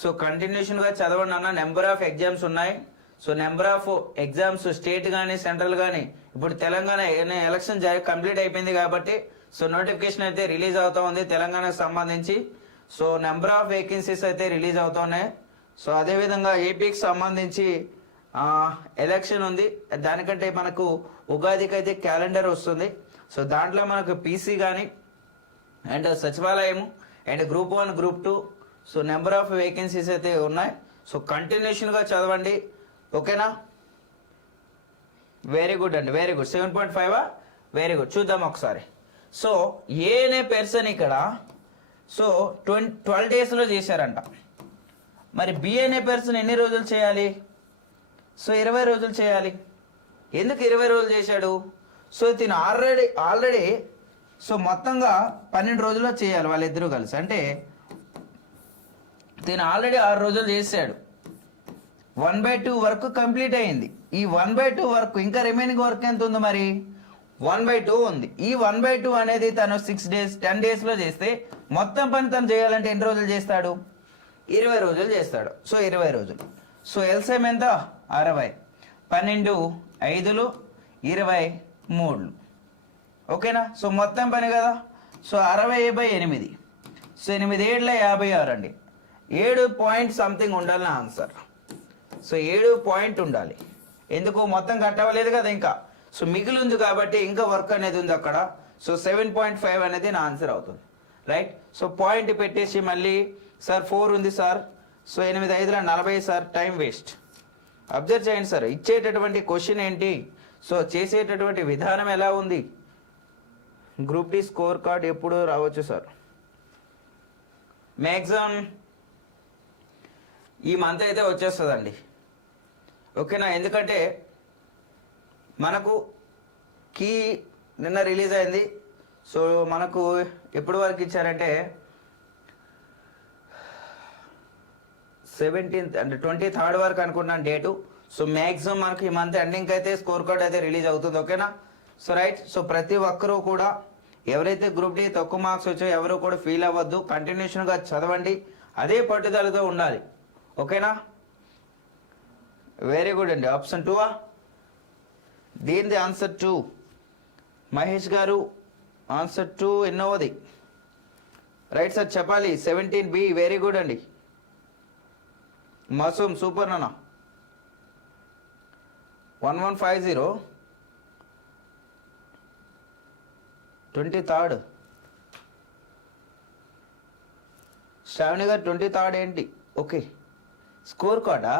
సో కంటిన్యూషన్గా చదవండి అన్న. నెంబర్ ఆఫ్ ఎగ్జామ్స్ ఉన్నాయి. So number of exams state కానీ సెంట్రల్ కానీ, ఇప్పుడు తెలంగాణ ఎలక్షన్ కంప్లీట్ అయిపోయింది కాబట్టి సో నోటిఫికేషన్ అయితే రిలీజ్ అవుతా ఉంది తెలంగాణకు సంబంధించి. సో నెంబర్ ఆఫ్ వేకెన్సీస్ అయితే రిలీజ్ అవుతున్నాయి. సో అదేవిధంగా ఏపీకి సంబంధించి ఎలక్షన్ ఉంది. దానికంటే మనకు ఉగాదికి అయితే క్యాలెండర్ వస్తుంది. సో దాంట్లో మనకు పీసీ కానీ అండ్ సచివాలయము and group 1, group 2. So number of vacancies అయితే ఉన్నాయి. సో కంటిన్యూషన్గా చదవండి, ఓకేనా. వెరీ గుడ్ అండి, వెరీ గుడ్. 7.5, very good. చూద్దాం ఒకసారి. సో ఏ అనే పర్సన్ ఇక్కడ సో 12 డేస్లో చేశారంట. మరి బి అనే పర్సన్ ఎన్ని రోజులు చేయాలి? సో 20 రోజులు చేయాలి. ఎందుకు 20 రోజులు చేశాడు? సో తిను ఆల్రెడీ సో మొత్తంగా 12 రోజుల్లో చేయాలి వాళ్ళిద్దరూ కలిసి. అంటే తిను ఆల్రెడీ 6 రోజులు చేశాడు. 1/2 వర్క్ కంప్లీట్ అయింది. ఈ 1/2 వర్క్ ఇంకా రిమైనింగ్ వర్క్ ఎంత ఉంది? మరి 1/2 ఉంది. ఈ 1/2 అనేది తను 6 డేస్ 10 డేస్లో చేస్తే మొత్తం పని తను చేయాలంటే ఎన్ని రోజులు చేస్తాడు? 20 రోజులు చేస్తాడు. సో 20 రోజులు. సో ఎల్సిఎం ఎంత? 60. 12 5 23. ఓకేనా. సో మొత్తం పని కదా. సో 60/8. సో 8 7 56 అండి. 7 పాయింట్ సంథింగ్ ఉండాలి నా ఆన్సర్. సో 7 పాయింట్ ఉండాలి. ఎందుకు? మొత్తం కట్ అవ్వలేదు కదా ఇంకా. సో మిగిలి ఉంది కాబట్టి ఇంకా వర్క్ అనేది ఉంది అక్కడ. సో 7.5 అనేది నా ఆన్సర్ అవుతుంది. రైట్. సో పాయింట్ పెట్టేసి మళ్ళీ సార్ 4 ఉంది sir. So 8 5 40 sir, time waste. Observe చేయండి సార్, ఇచ్చేటటువంటి క్వశ్చన్ ఏంటి? సో చేసేటటువంటి విధానం ఎలా ఉంది? గ్రూప్ డి స్కోర్ కార్డ్ ఎప్పుడు రావచ్చు సార్? మ్యాక్సిమం ఈ మంత్ అయితే వచ్చేస్తుందండి, ఓకేనా? ఎందుకంటే మనకు కీ నిన్న రిలీజ్ అయింది. సో మనకు ఎప్పటి వరకు ఇచ్చారంటే 17th అంటే 23rd వరకు అనుకున్నాను డేటు. సో మ్యాక్సిమం మనకి ఈ మంత్ ఎండింగ్ అయితే స్కోర్ కార్డ్ అయితే రిలీజ్ అవుతుంది, ఓకేనా? So right. సో ప్రతి ఒక్కరూ కూడా ఎవరైతే గ్రూప్ డి తక్కువ మార్క్స్ వచ్చాయో ఎవరు కూడా ఫీల్ అవ్వద్దు, కంటిన్యూషన్గా చదవండి, అదే పట్టుదలతో ఉండాలి, ఓకేనా? వెరీ గుడ్ అండి. ఆప్షన్ 2 దీనిది ఆన్సర్ 2. మహేష్ గారు ఆన్సర్ 2 ఎన్నోది? రైట్ సార్, చెప్పాలి. 17B. వెరీ గుడ్ అండి. మసూమ్ సూపర్ నాన్న. 1150 23rd. శ్రావణి గారు 23rd ఏంటి? ఓకే, స్కోర్ కార్డా?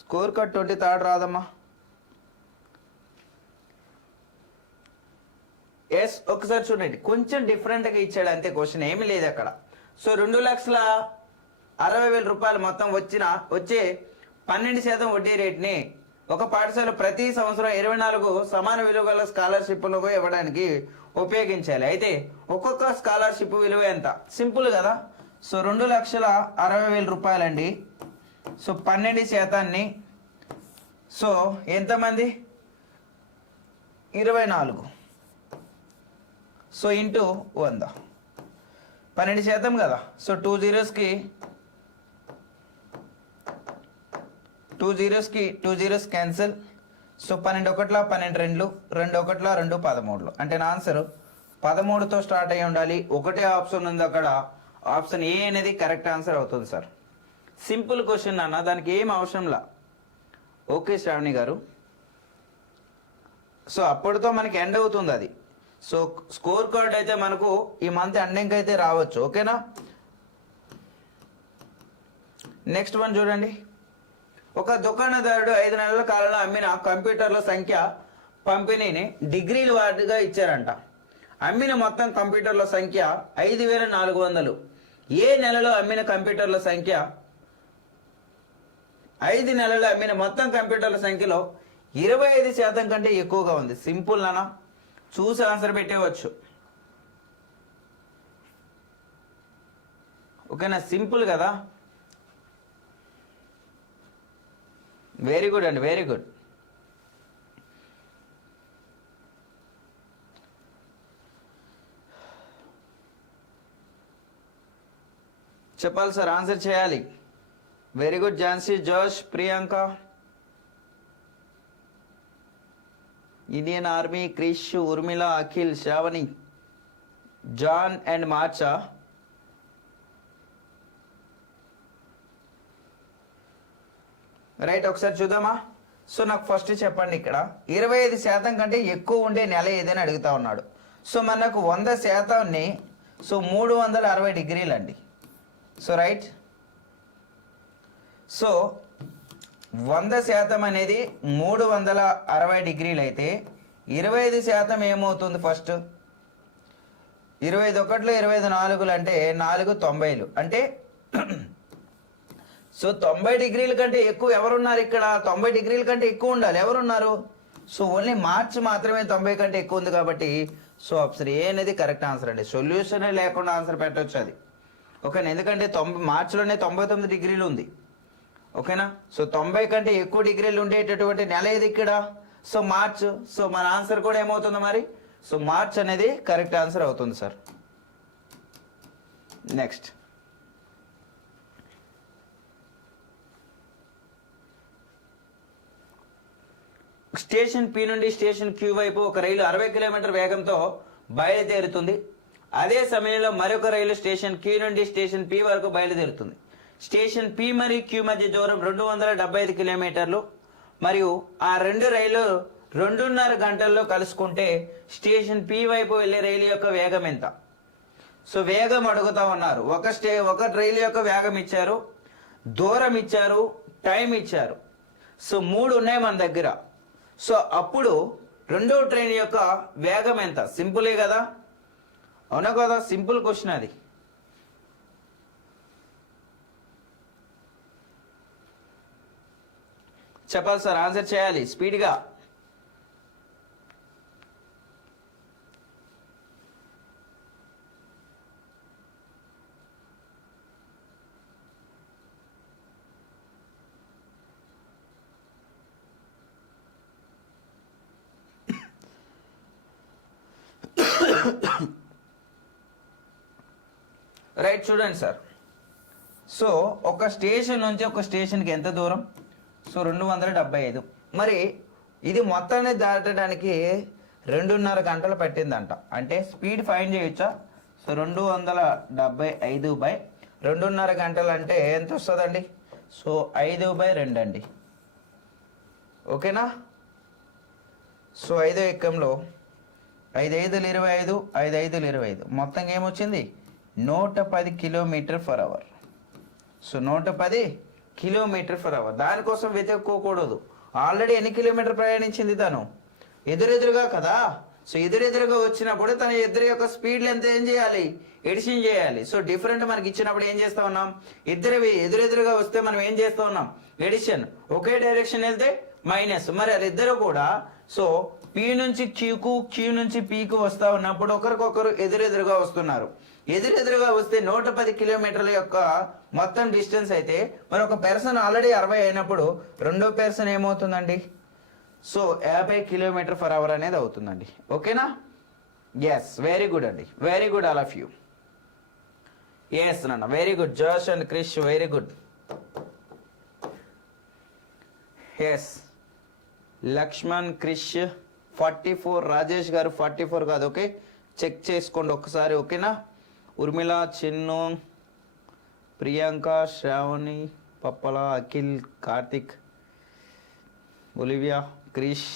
స్కోర్ కార్డ్ 23rd రాదమ్మా. ఎస్, ఒకసారి చూడండి, కొంచెం డిఫరెంట్గా ఇచ్చాడు అంతే, క్వశ్చన్ ఏమీ లేదు అక్కడ. సో 2,60,000 రూపాయలు మొత్తం వచ్చే 12% వడ్డీ రేట్ని ఒక పాఠశాల ప్రతి సంవత్సరం 24 సమాన విలువ గల స్కాలర్షిప్లకు ఇవ్వడానికి ఉపయోగించాలి. అయితే ఒక్కొక్క స్కాలర్షిప్ విలువ ఎంత? సింపుల్ కదా. సో 2,60,000 రూపాయలండి. సో 12%. సో ఎంతమంది? 24. సో ఇంటూ 100, 12% కదా. So 2 zeros cancel. సో 12 ఒకట్ల 12 రెండ్లు, 2 ఒకట్ల 2 13. అంటే నా ఆన్సర్ 13తో స్టార్ట్ అయ్యి ఉండాలి. ఒకటే ఆప్షన్ ఉంది అక్కడ, ఆప్షన్ ఏ అనేది కరెక్ట్ ఆన్సర్ అవుతుంది సార్. సింపుల్ క్వశ్చన్ అన్న, దానికి ఏం అవసరంలా. ఓకే శ్రావణి గారు. సో అప్పటితో మనకి ఎండ్ అవుతుంది అది. సో స్కోర్ కార్డ్ అయితే మనకు ఈ మంత్ ఎండింగ్ అయితే రావచ్చు, ఓకేనా? నెక్స్ట్ వన్ చూడండి. ఒక దుకాణదారుడు 5 నెలల కాలంలో అమ్మిన కంప్యూటర్ల సంఖ్య పంపిణీని డిగ్రీల వారీగా ఇచ్చారంట. అమ్మిన మొత్తం కంప్యూటర్ల సంఖ్య 5,400. ఏ నెలలో అమ్మిన కంప్యూటర్ల సంఖ్య 5 నెలల్లో అమ్మిన మొత్తం కంప్యూటర్ల సంఖ్యలో 25% కంటే ఎక్కువగా ఉంది? సింపుల్ నానా, చూసి ఆన్సర్ పెట్టేవచ్చు, ఓకేనా? సింపుల్ కదా. వెరీ గుడ్ అండి, వెరీ గుడ్. చెప్పాలి సార్, ఆన్సర్ చేయాలి. Very good Jhansi, Josh, Priyanka. Indian army, Krish, Urmila, Akhil, Shravani, John and మార్చా. రైట్, ఒకసారి చూద్దామా. సో నాకు ఫస్ట్ చెప్పండి, ఇక్కడ 25% కంటే ఎక్కువ ఉండే నెల ఏదైనా అడుగుతా ఉన్నాడు. సో మనకు 100%ని సో 360 డిగ్రీలు అండి. సో రైట్, సో 100% అనేది 360 డిగ్రీలు అయితే 25% ఏమవుతుంది? ఫస్ట్ 25 ఒకట్లు 25 నాలుగులు అంటే 4 90లు అంటే సో 90 డిగ్రీల కంటే ఎక్కువ ఎవరున్నారు ఇక్కడ? 90 డిగ్రీల కంటే ఎక్కువ ఉండాలి. ఎవరున్నారు? సో ఓన్లీ మార్చ్ మాత్రమే 90 కంటే ఎక్కువ ఉంది కాబట్టి సో ఆప్షన్ ఏ అనేది కరెక్ట్ ఆన్సర్ అండి. సొల్యూషన్ లేకుండా ఆన్సర్ పెట్టవచ్చు అది, ఓకేనా? ఎందుకంటే మార్చిలోనే 99 డిగ్రీలు ఉంది, ఓకేనా? సో 90 కంటే ఎక్కువ డిగ్రీలు ఉండేటటువంటి నెల ఏది ఇక్కడ? So March. సో మన ఆన్సర్ కూడా ఏమవుతుంది మరి? సో మార్చ్ అనేది కరెక్ట్ ఆన్సర్ అవుతుంది సార్. నెక్స్ట్, స్టేషన్ పి నుండి స్టేషన్ క్యూ వైపు ఒక రైలు 60 కిలోమీటర్ వేగంతో బయలుదేరుతుంది. అదే సమయంలో మరొక రైలు స్టేషన్ క్యూ నుండి స్టేషన్ పి వరకు బయలుదేరుతుంది. స్టేషన్ పి మరియు క్యూ మధ్య దూరం 275 కిలోమీటర్లు మరియు ఆ రెండు రైలు 2.5 గంటల్లో కలుసుకుంటే స్టేషన్ పి వైపు వెళ్ళే రైలు యొక్క వేగం ఎంత? సో వేగం అడుగుతా ఉన్నారు. ఒక రైలు యొక్క వేగం ఇచ్చారు, దూరం ఇచ్చారు, టైం ఇచ్చారు. సో 3 ఉన్నాయి మన దగ్గర. సో అప్పుడు రెండో ట్రైన్ యొక్క వేగం ఎంత? సింపులే కదా, అవునా కదా? సింపుల్ క్వశ్చన్ అది. చెప్పాలి సార్, ఆన్సర్ చేయాలి స్పీడ్గా. రైట్, చూడండి సార్. సో ఒక స్టేషన్ నుంచి ఒక స్టేషన్కి ఎంత దూరం? సో 275. మరి ఇది మొత్తాన్ని దాటడానికి 2.5 గంటలు పట్టిందంట. అంటే స్పీడ్ ఫైండ్ చేయొచ్చా? సో 275/2.5 గంటలు అంటే ఎంత వస్తుందండి? సో 5/2 అండి. ఓకేనా? సో 5 ఎక్కంలో 5 5లు 25, 5 5లు 25, మొత్తం ఏమొచ్చింది? 110 km/h. So 110 km/h. దానికోసం వెతుక్కోకూడదు. ఆల్రెడీ ఎన్ని కిలోమీటర్ ప్రయాణించింది తను? ఎదురెదురుగా కదా. సో ఎదురెదురుగా వచ్చినప్పుడు తన ఎదురు యొక్క స్పీడ్ లెంత్ ఏం చేయాలి? ఎడిషన్ చేయాలి. సో డిఫరెంట్ మనకి ఇచ్చినప్పుడు ఏం చేస్తా ఉన్నాం? ఇద్దరివి ఎదురెదురుగా వస్తే మనం ఏం చేస్తా ఉన్నాం? ఎడిషన్. ఒకే డైరెక్షన్ వెళ్తే మైనస్. మరి వాళ్ళిద్దరు కూడా సో పి నుంచి క్యూకు, క్యూ నుంచి పీకు వస్తా ఉన్నప్పుడు ఒకరికొకరు ఎదురెదురుగా వస్తున్నారు. ఎదురెదురుగా వస్తే 110 కిలోమీటర్ల యొక్క మొత్తం డిస్టెన్స్ అయితే మరి ఒక పర్సన్ ఆల్రెడీ 60 అయినప్పుడు రెండో పర్సన్ ఏమవుతుందండి? సో 50 km/h అనేది అవుతుందండి. ఓకేనా? ఎస్, వెరీ గుడ్ అండి, very good all of you. Yes నాన్న, very good. Josh and Krish, very good. Yes, Lakshman, Krish 44, Rajesh గారు 44 కాదు. ఓకే, చెక్ చేసుకోండి ఒక్కసారి. ఓకేనా? Urmila, Chinnu, Priyanka, Shravani, Pappala, Akhil, Karthik, Olivia, Krish,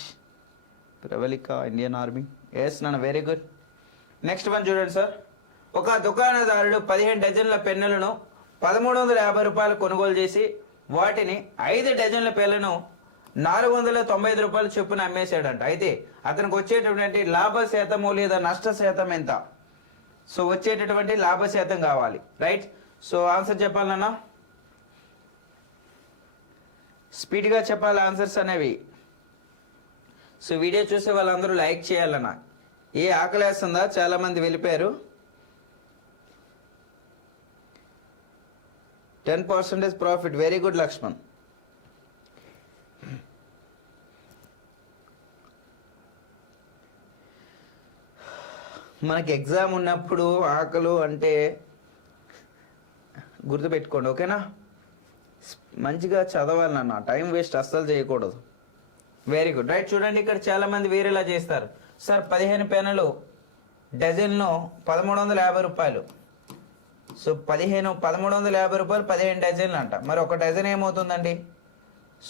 Pravalika, Indian army. Yes నాన్న, వెరీ గుడ్. నెక్స్ట్ వన్ చూడండి సార్. ఒక దుకాణదారుడు 15 డజన్ల పెన్నులను 1350 రూపాయలు కొనుగోలు చేసి వాటిని 5 డజన్ల పెన్నులను 495 రూపాయలు చొప్పున అమ్మేశాడంట. అయితే అతనికి వచ్చేటటువంటి లాభ శాతము లేదా నష్ట శాతం ఎంత? సో వచ్చేటటువంటి లాభ శాతం కావాలి. రైట్, సో ఆన్సర్ చెప్పాలన్నా స్పీడ్గా చెప్పాలి ఆన్సర్స్ అనేవి. సో వీడియో చూసే వాళ్ళందరూ లైక్ చేయాలన్నా. ఏ ఆకలేస్తుందా? చాలా మంది వెళ్ళిపోయారు. 10% ప్రాఫిట్. Very good Laxman. మనకి ఎగ్జామ్ ఉన్నప్పుడు ఆకలు అంటే గుర్తుపెట్టుకోండి. ఓకేనా? మంచిగా చదవాలన్న, టైం వేస్ట్ అస్సలు చేయకూడదు. Very good. రైట్, చూడండి ఇక్కడ చాలా మంది వేరేలా చేస్తారు. సార్ 15 పెన్నులు డజన్ను 1350 రూపాయలు. సో 1350 రూపాయలు 15 డజన్లు అంట. మరి ఒక డజన్ ఏమవుతుందండి?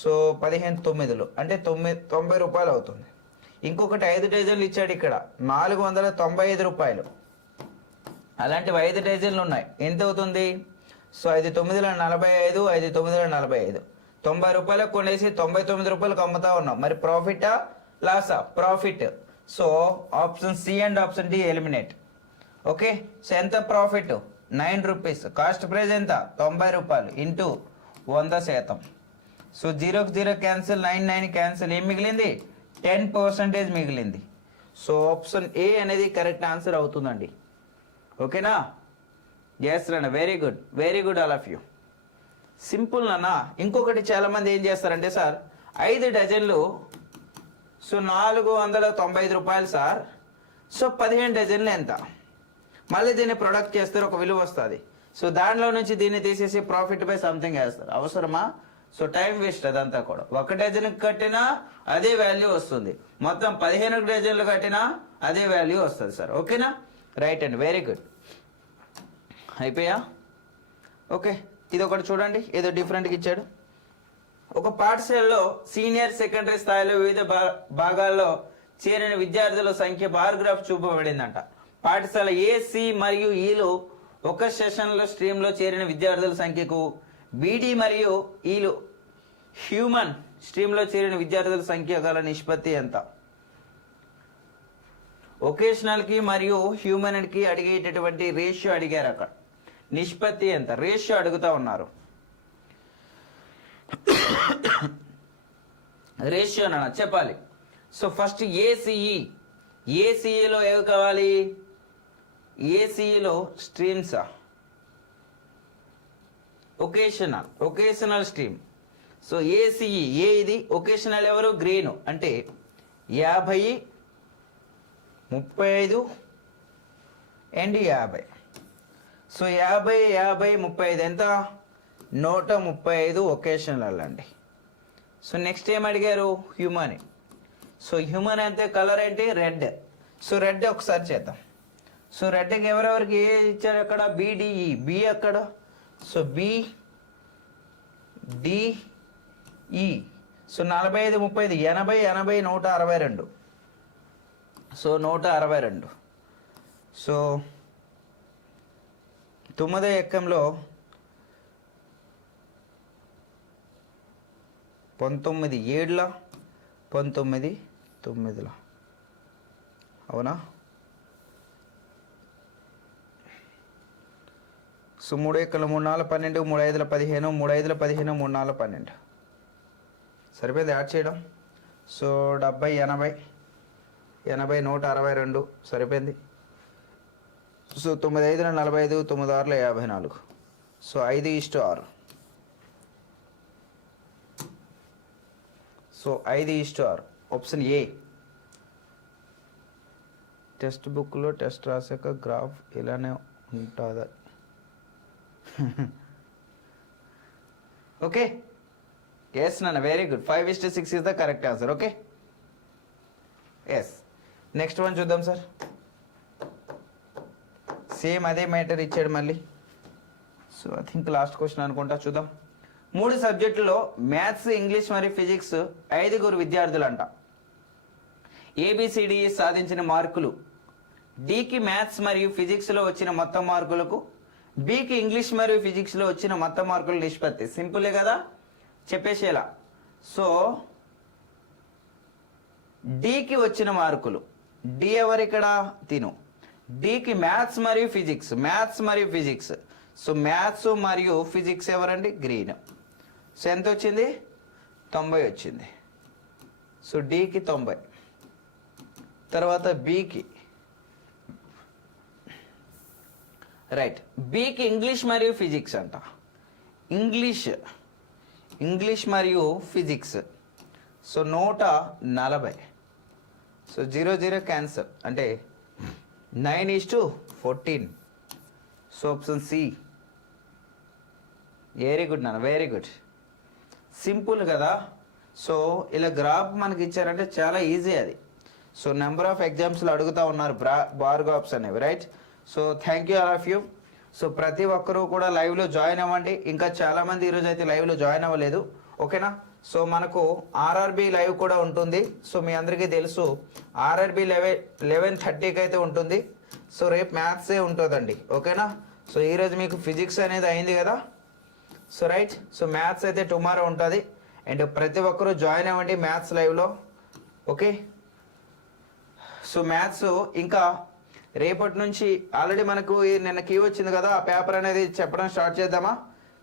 సో 15 9లు అంటే 90 రూపాయలు అవుతుంది. ఇంకొకటి 5 డజన్లు ఇచ్చాడు ఇక్కడ, 495 రూపాయలు. అలాంటివి 5 డజన్లు ఉన్నాయి. ఎంత అవుతుంది? సో 5 9ల 45, 5 9ల 45, 90 రూపాయలకు కొనేసి 99 రూపాయలకు అమ్ముతా ఉన్నాం. మరి ప్రాఫిటా లాసా? Profit. So option C and option D eliminate. Okay, so ఎంత ప్రాఫిట్? 9 రూపీస్. కాస్ట్ ప్రైస్ ఎంత? 90 రూపాయలు ఇంటూ 100%. సో 0కు 0 క్యాన్సిల్, 9 9 క్యాన్సిల్. ఏం మిగిలింది? 10% మిగిలింది. సో ఆప్షన్ ఏ అనేది కరెక్ట్ ఆన్సర్ అవుతుందండి. ఓకేనా? ఎస్ అన్న, very good, very good all of you. Simple అన్న. ఇంకొకటి చాలా మంది ఏం చేస్తారంటే సార్ 5 డజన్లు సో 495 రూపాయలు సార్. సో 15 డజన్లు ఎంత? మళ్ళీ దీన్ని ప్రొడక్ట్ చేస్తారు, ఒక విలువ వస్తుంది. సో దానిలో నుంచి దీన్ని తీసేసి ప్రాఫిట్ బై సంథింగ్ వేస్తారు. అవసరమా? సో టైం వేస్ట్ అదంతా కూడా. 1 డజన్కి కట్టినా అదే వాల్యూ వస్తుంది, మొత్తం 15 డజన్లు కట్టినా అదే వాల్యూ వస్తుంది సార్. ఓకేనా? రైట్ అండి, వెరీ గుడ్. అయిపోయా? ఓకే, ఇది ఒకటి చూడండి, ఏదో డిఫరెంట్గా ఇచ్చాడు. ఒక పాఠశాలలో సీనియర్ సెకండరీ స్థాయిలో వివిధ భాగాల్లో చేరిన విద్యార్థుల సంఖ్య బార్ గ్రాఫ్ చూపబడిందంట. పాఠశాల ఏ, సి మరియు ఈలో ఒక సెషన్లో స్ట్రీమ్లో చేరిన విద్యార్థుల సంఖ్యకు బీడీ మరియు ఈలు హ్యూమన్ స్ట్రీమ్లో చేరిన విద్యార్థుల సంఖ్య గల నిష్పత్తి ఎంత? ఒకేషనల్కి మరియు హ్యూమన్కి అడిగేటటువంటి రేషియో అడిగారు అక్కడ. నిష్పత్తి ఎంత? రేషియో అడుగుతా ఉన్నారు. రేషియో అన్న చెప్పాలి. సో ఫస్ట్ ఏసీఈలో ఏవి కావాలి? ఏసీఈలో స్ట్రీమ్సా? Vocational stream. సో ఏసీఈ ఏ ఇది, ఒకేషనల్ ఎవరు? గ్రీన్. అంటే 50, 35 అండ్ 50. సో 50, 35 ఎంత? 135 ఒకేషనల్ అండి. సో నెక్స్ట్ ఏం అడిగారు? హ్యూమన్. సో హ్యూమన్ అంటే కలర్ ఏంటి? రెడ్. సో రెడ్ ఒకసారి చేద్దాం. సో రెడ్కి ఎవరెవరికి ఏ ఇచ్చారు అక్కడ? బిడిఈ. బి అక్కడ. సో బిడిఈ. సో 45, 35 80, 80 162. సో 162. సో 9వ ఎక్కంలో 19 7ల 19 9ల, అవునా? సో 3 ఎక్కలు 3 4 12 3 5 15 3 5 15 3 4 12 సరిపోయింది యాడ్ చేయడం. సో 70 80 80 162 సరిపోయింది. So 9 5 45 9 6 54. So 5:6. So 5:6 option A. Text బుక్లో టెస్ట్ రాసాక గ్రాఫ్ ఇలానే ఉంటుందా? ఓకే, ఎస్ నాన్న, very good. 5:6 is the correct answer. Okay, yes. Next one చూద్దాం సార్. సేమ్ అదే మ్యాటర్ ఇచ్చాడు మళ్ళీ. So I think last question అనుకుంటా, చూద్దాం. 3 సబ్జెక్టులో మ్యాథ్స్, ఇంగ్లీష్ మరియు ఫిజిక్స్ 5 విద్యార్థులంట. ఏబిసిడి సాధించిన మార్కులు డికి మ్యాథ్స్ మరియు ఫిజిక్స్లో వచ్చిన మొత్తం మార్కులకు, బికి ఇంగ్లీష్ మరియు ఫిజిక్స్లో వచ్చిన మొత్తం మార్కుల నిష్పత్తి. సింపులే కదా, చెప్పేసేలా. సో డికి వచ్చిన మార్కులు, డి ఎవరు ఇక్కడ? తిను. డికి మ్యాథ్స్ మరియు ఫిజిక్స్, సో మ్యాథ్స్ మరియు ఫిజిక్స్ ఎవరండి? గ్రీన్. సో ఎంత వచ్చింది? 90 వచ్చింది. సో డికి 90. తర్వాత బికి, రైట్, బికి ఇంగ్లీష్ మరియు ఫిజిక్స్ అంట. ఇంగ్లీష్ మరియు ఫిజిక్స్. సో 140. సో 0 0 క్యాన్సర్, అంటే 9:14. So option C. Very good నాన్న, వెరీ గుడ్. సింపుల్ కదా. సో ఇలా గ్రాఫ్ మనకి ఇచ్చారంటే చాలా ఈజీ అది. సో నెంబర్ ఆఫ్ ఎగ్జామ్స్లో అడుగుతూ ఉన్నారు బార్ గ్రాఫ్స్ అనేవి, right? So thank you all of you. So ప్రతి ఒక్కరూ కూడా లైవ్లో జాయిన్ అవ్వండి. ఇంకా చాలామంది ఈరోజు అయితే లైవ్లో జాయిన్ అవ్వలేదు, ఓకేనా? సో మనకు ఆర్ఆర్బి లైవ్ కూడా ఉంటుంది. సో మీ అందరికీ తెలుసు ఆర్ఆర్బి 11:30కి అయితే ఉంటుంది. సో రేపు మ్యాథ్సే ఉంటుందండి, ఓకేనా? సో ఈరోజు మీకు ఫిజిక్స్ అనేది అయింది కదా. సో రైట్, సో మ్యాథ్స్ అయితే టుమారో ఉంటుంది. అండ్ ప్రతి ఒక్కరూ జాయిన్ అవ్వండి మ్యాథ్స్ లైవ్లో, ఓకే? సో మ్యాథ్స్ ఇంకా రేపటి నుంచి ఆల్రెడీ మనకు నిన్న కీ వచ్చింది కదా, ఆ పేపర్ అనేది చెప్పడం స్టార్ట్ చేద్దామా?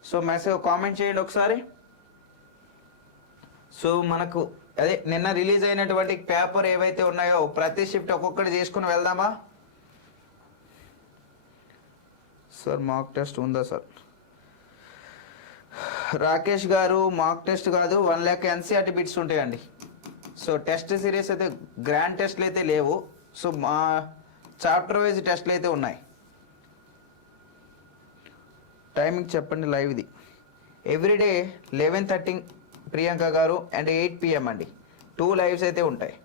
సో మెసేజ్ కామెంట్ చేయండి ఒకసారి. సో మనకు అదే నిన్న రిలీజ్ అయినటువంటి పేపర్ ఏవైతే ఉన్నాయో ప్రతి షిఫ్ట్ ఒక్కొక్కటి చేసుకుని వెళ్దామా? సార్ మాక్ టెస్ట్ ఉందా సార్? రాకేష్ గారు, మాక్ టెస్ట్ కాదు, 1 lakh ఎన్సీఆర్టీ బిట్స్ ఉంటాయండి. సో టెస్ట్ సిరీస్ అయితే గ్రాండ్ టెస్ట్లు అయితే లేవు. సో మా చాప్టర్ వైజ్ టెస్ట్లు అయితే ఉన్నాయి. టైమింగ్ చెప్పండి లైవ్ది. ఎవ్రీడే 11:30 ప్రియాంక గారు అండ్ 8 PM అండి. 2 లైవ్స్ అయితే ఉంటాయి.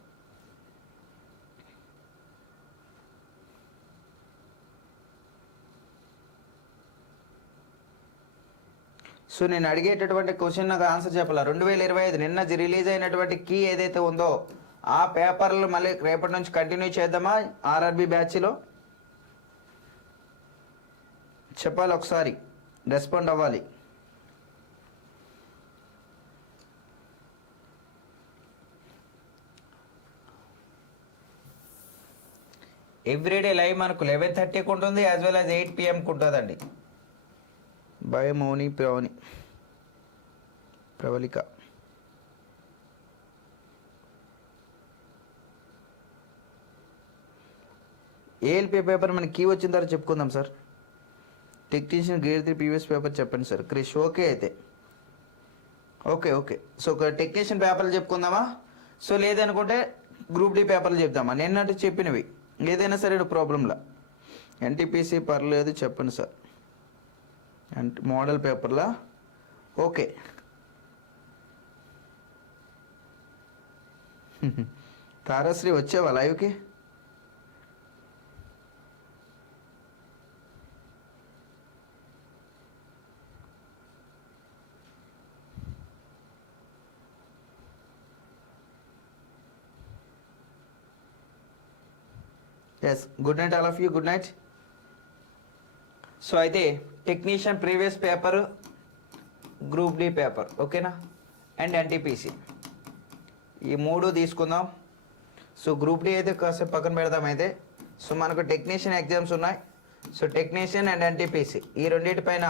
సో నేను అడిగేటటువంటి క్వశ్చన్ నాకు ఆన్సర్ చెప్పాల. 2025 నిన్న రిలీజ్ అయినటువంటి కీ ఏదైతే ఉందో ఆ పేపర్లు మళ్ళీ రేపటి నుంచి కంటిన్యూ చేద్దామా? ఆర్ఆర్బి బ్యాచ్లో చెప్పాలి, ఒకసారి రెస్పాండ్ అవ్వాలి. ఎవ్రీడే లైవ్ మనకు 11:30కి ఉంటుంది యాజ్ వెల్ యాజ్ 8 PM ఉంటుందండి. Bye Mouni Pravallika. ALP paper మనకి కీ వచ్చిన తర్వాత చెప్పుకుందాం sir. Technician grade 3 previous paper చెప్పండి సార్. క్రిష్ ఓకే అయితే ఓకే. సో ఒక టెక్నీషియన్ పేపర్లు చెప్పుకుందామా? సో లేదనుకుంటే గ్రూప్ డి పేపర్లు చెప్దామా? నిన్నట్టు చెప్పినవి ఏదైనా సరే ప్రాబ్లంలా. ఎన్టీపీసీ పర్లేదు చెప్పండి సార్. మోడల్ పేపర్లా ఓకే. తారాశ్రీ వచ్చావా లైవ్కి? Yes, good night all of you, good night. So అయితే technician previous paper, group D paper ఓకేనా, అండ్ ఎన్టీపీసీ ఈ 3 తీసుకుందాం. సో గ్రూప్ డి అయితే కాసేపు పక్కన పెడదాం. అయితే సో మనకు టెక్నీషియన్ ఎగ్జామ్స్ ఉన్నాయి. సో టెక్నీషియన్ అండ్ ఎన్టీపీసీ ఈ రెండింటిపైన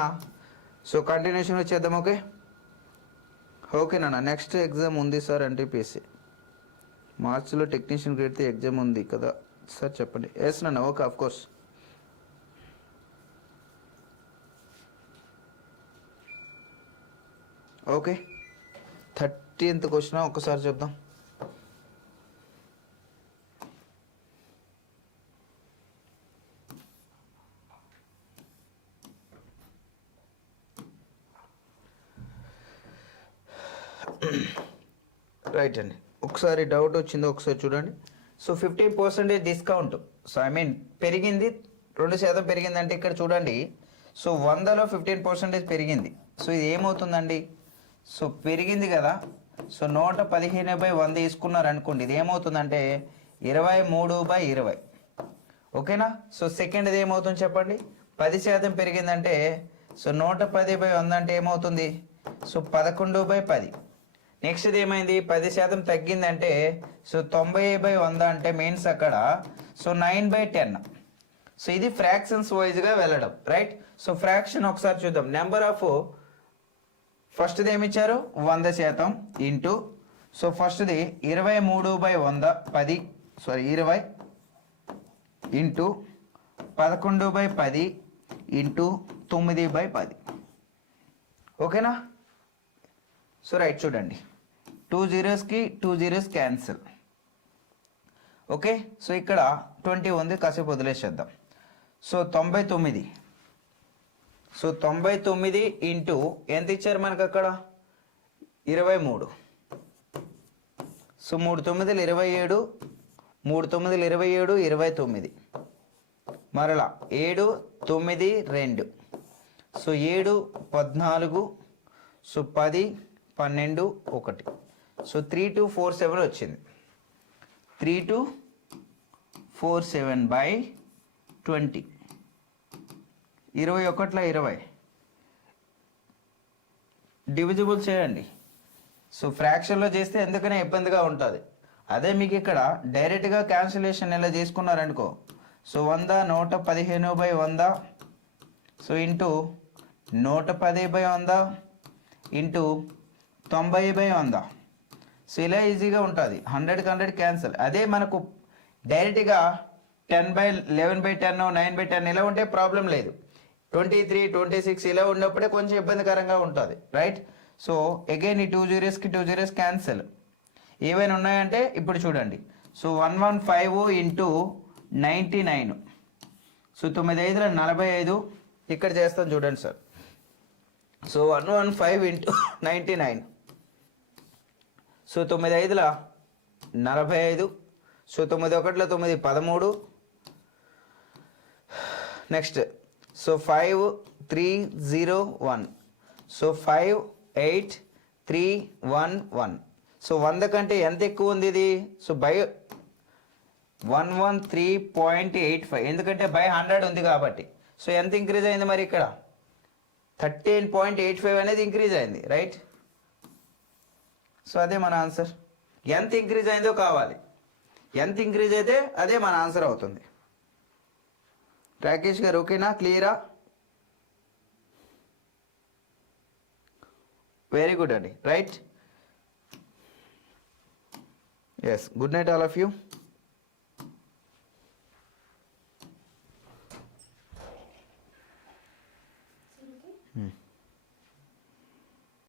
సో కంటిన్యూషన్ వచ్చేద్దాం. ఓకేనా. నెక్స్ట్ ఎగ్జామ్ ఉంది సార్ ఎన్టీపీసీ మార్చిలో. టెక్నీషియన్ గ్రేడ్ ఎగ్జామ్ ఉంది కదా సార్ చెప్పండి. ఎస్ నాన్న okay of course. Okay 13th question ఒక్కసారి చెప్దాం. రైట్ అండి, ఒకసారి డౌట్ వచ్చింది ఒకసారి చూడండి. So 15% discount. So I mean పెరిగింది, 2% పెరిగిందంటే ఇక్కడ చూడండి. సో 100లో 15% పెరిగింది. సో ఇది ఏమవుతుందండి? సో పెరిగింది కదా. సో 115/100 తీసుకున్నారు అనుకోండి. ఇది ఏమవుతుందంటే 23/20 ఓకేనా. సో సెకండ్ది ఏమవుతుంది చెప్పండి? 10% పెరిగిందంటే సో 110/100 అంటే ఏమవుతుంది? సో 11/10. నెక్స్ట్ది ఏమైంది? 10% తగ్గిందంటే సో 90/100 అంటే మీన్స్ అక్కడ సో 9/10. సో ఇది ఫ్రాక్షన్స్ వైజ్గా వెళ్ళడం రైట్. సో ఫ్రాక్షన్ ఒకసారి చూద్దాం. నెంబర్ ఆఫ్ ఫస్ట్ది ఏమిచ్చారు? 100% ఇంటూ సో ఫస్ట్ది 23/100 20 ఇంటూ 11/10 ఇంటూ 9/10 ఓకేనా. సో రైట్ చూడండి, 2 zeros-కి 2 zeros క్యాన్సిల్. ఓకే, సో ఇక్కడ 20 ఉంది, కాసేపు వదిలేసేద్దాం. సో 99. సో 99 ఇంటూ ఎంత ఇచ్చారు మనకు అక్కడ? 23. సో 3 9లు 27, 3 9లు 27, 29 మరలా 7 9 2. So 7 14, so 10 12 1. సో 3247 వచ్చింది. 3247/20 21లో 20 డివిజిబుల్ చేయండి. సో ఫ్రాక్షన్లో చేస్తే ఎందుకనే ఇబ్బందిగా ఉంటుంది. అదే మీకు ఇక్కడ డైరెక్ట్గా క్యాన్సిలేషన్ ఎలా చేసుకున్నారనుకో. So 100 115/100 so into 110/100 into 90/100. So ఇలా ఈజీగా ఉంటుంది. 100కి 100 క్యాన్సిల్. అదే మనకు డైరెక్ట్గా 10/11/10 9/10 ఇలా ఉంటే ప్రాబ్లం లేదు. 23 26 ఇలా ఉన్నప్పుడే కొంచెం ఇబ్బందికరంగా ఉంటుంది రైట్. సో అగైన్ ఈ 2 zeros-కి 2 zeros క్యాన్సిల్. ఏవైనా ఉన్నాయంటే ఇప్పుడు చూడండి. So 115 into 99. సో 9 5 45 ఇక్కడ చేస్తాం చూడండి sir. So 115 into 99. So 9 5 45. So 9 1 9 13. Next so 5 3 0 1. So 5 8 3 1 1. So 100 కంటే ఎంత ఎక్కువ ఉంది ఇది? సో బై 113.85 ఎందుకంటే బై 100 ఉంది కాబట్టి. సో ఎంత ఇంక్రీజ్ అయింది మరి ఇక్కడ? 13.85 అనేది ఇంక్రీజ్ అయింది రైట్. సో అదే మన ఆన్సర్. ఎంత ఇంక్రీజ్ అయిందో కావాలి. ఎంత ఇంక్రీజ్ అయితే అదే మన ఆన్సర్ అవుతుంది. రాకేష్ గారు ఓకేనా, క్లియరా? వెరీ గుడ్ అండి, right. Yes, good night all of you. Okay.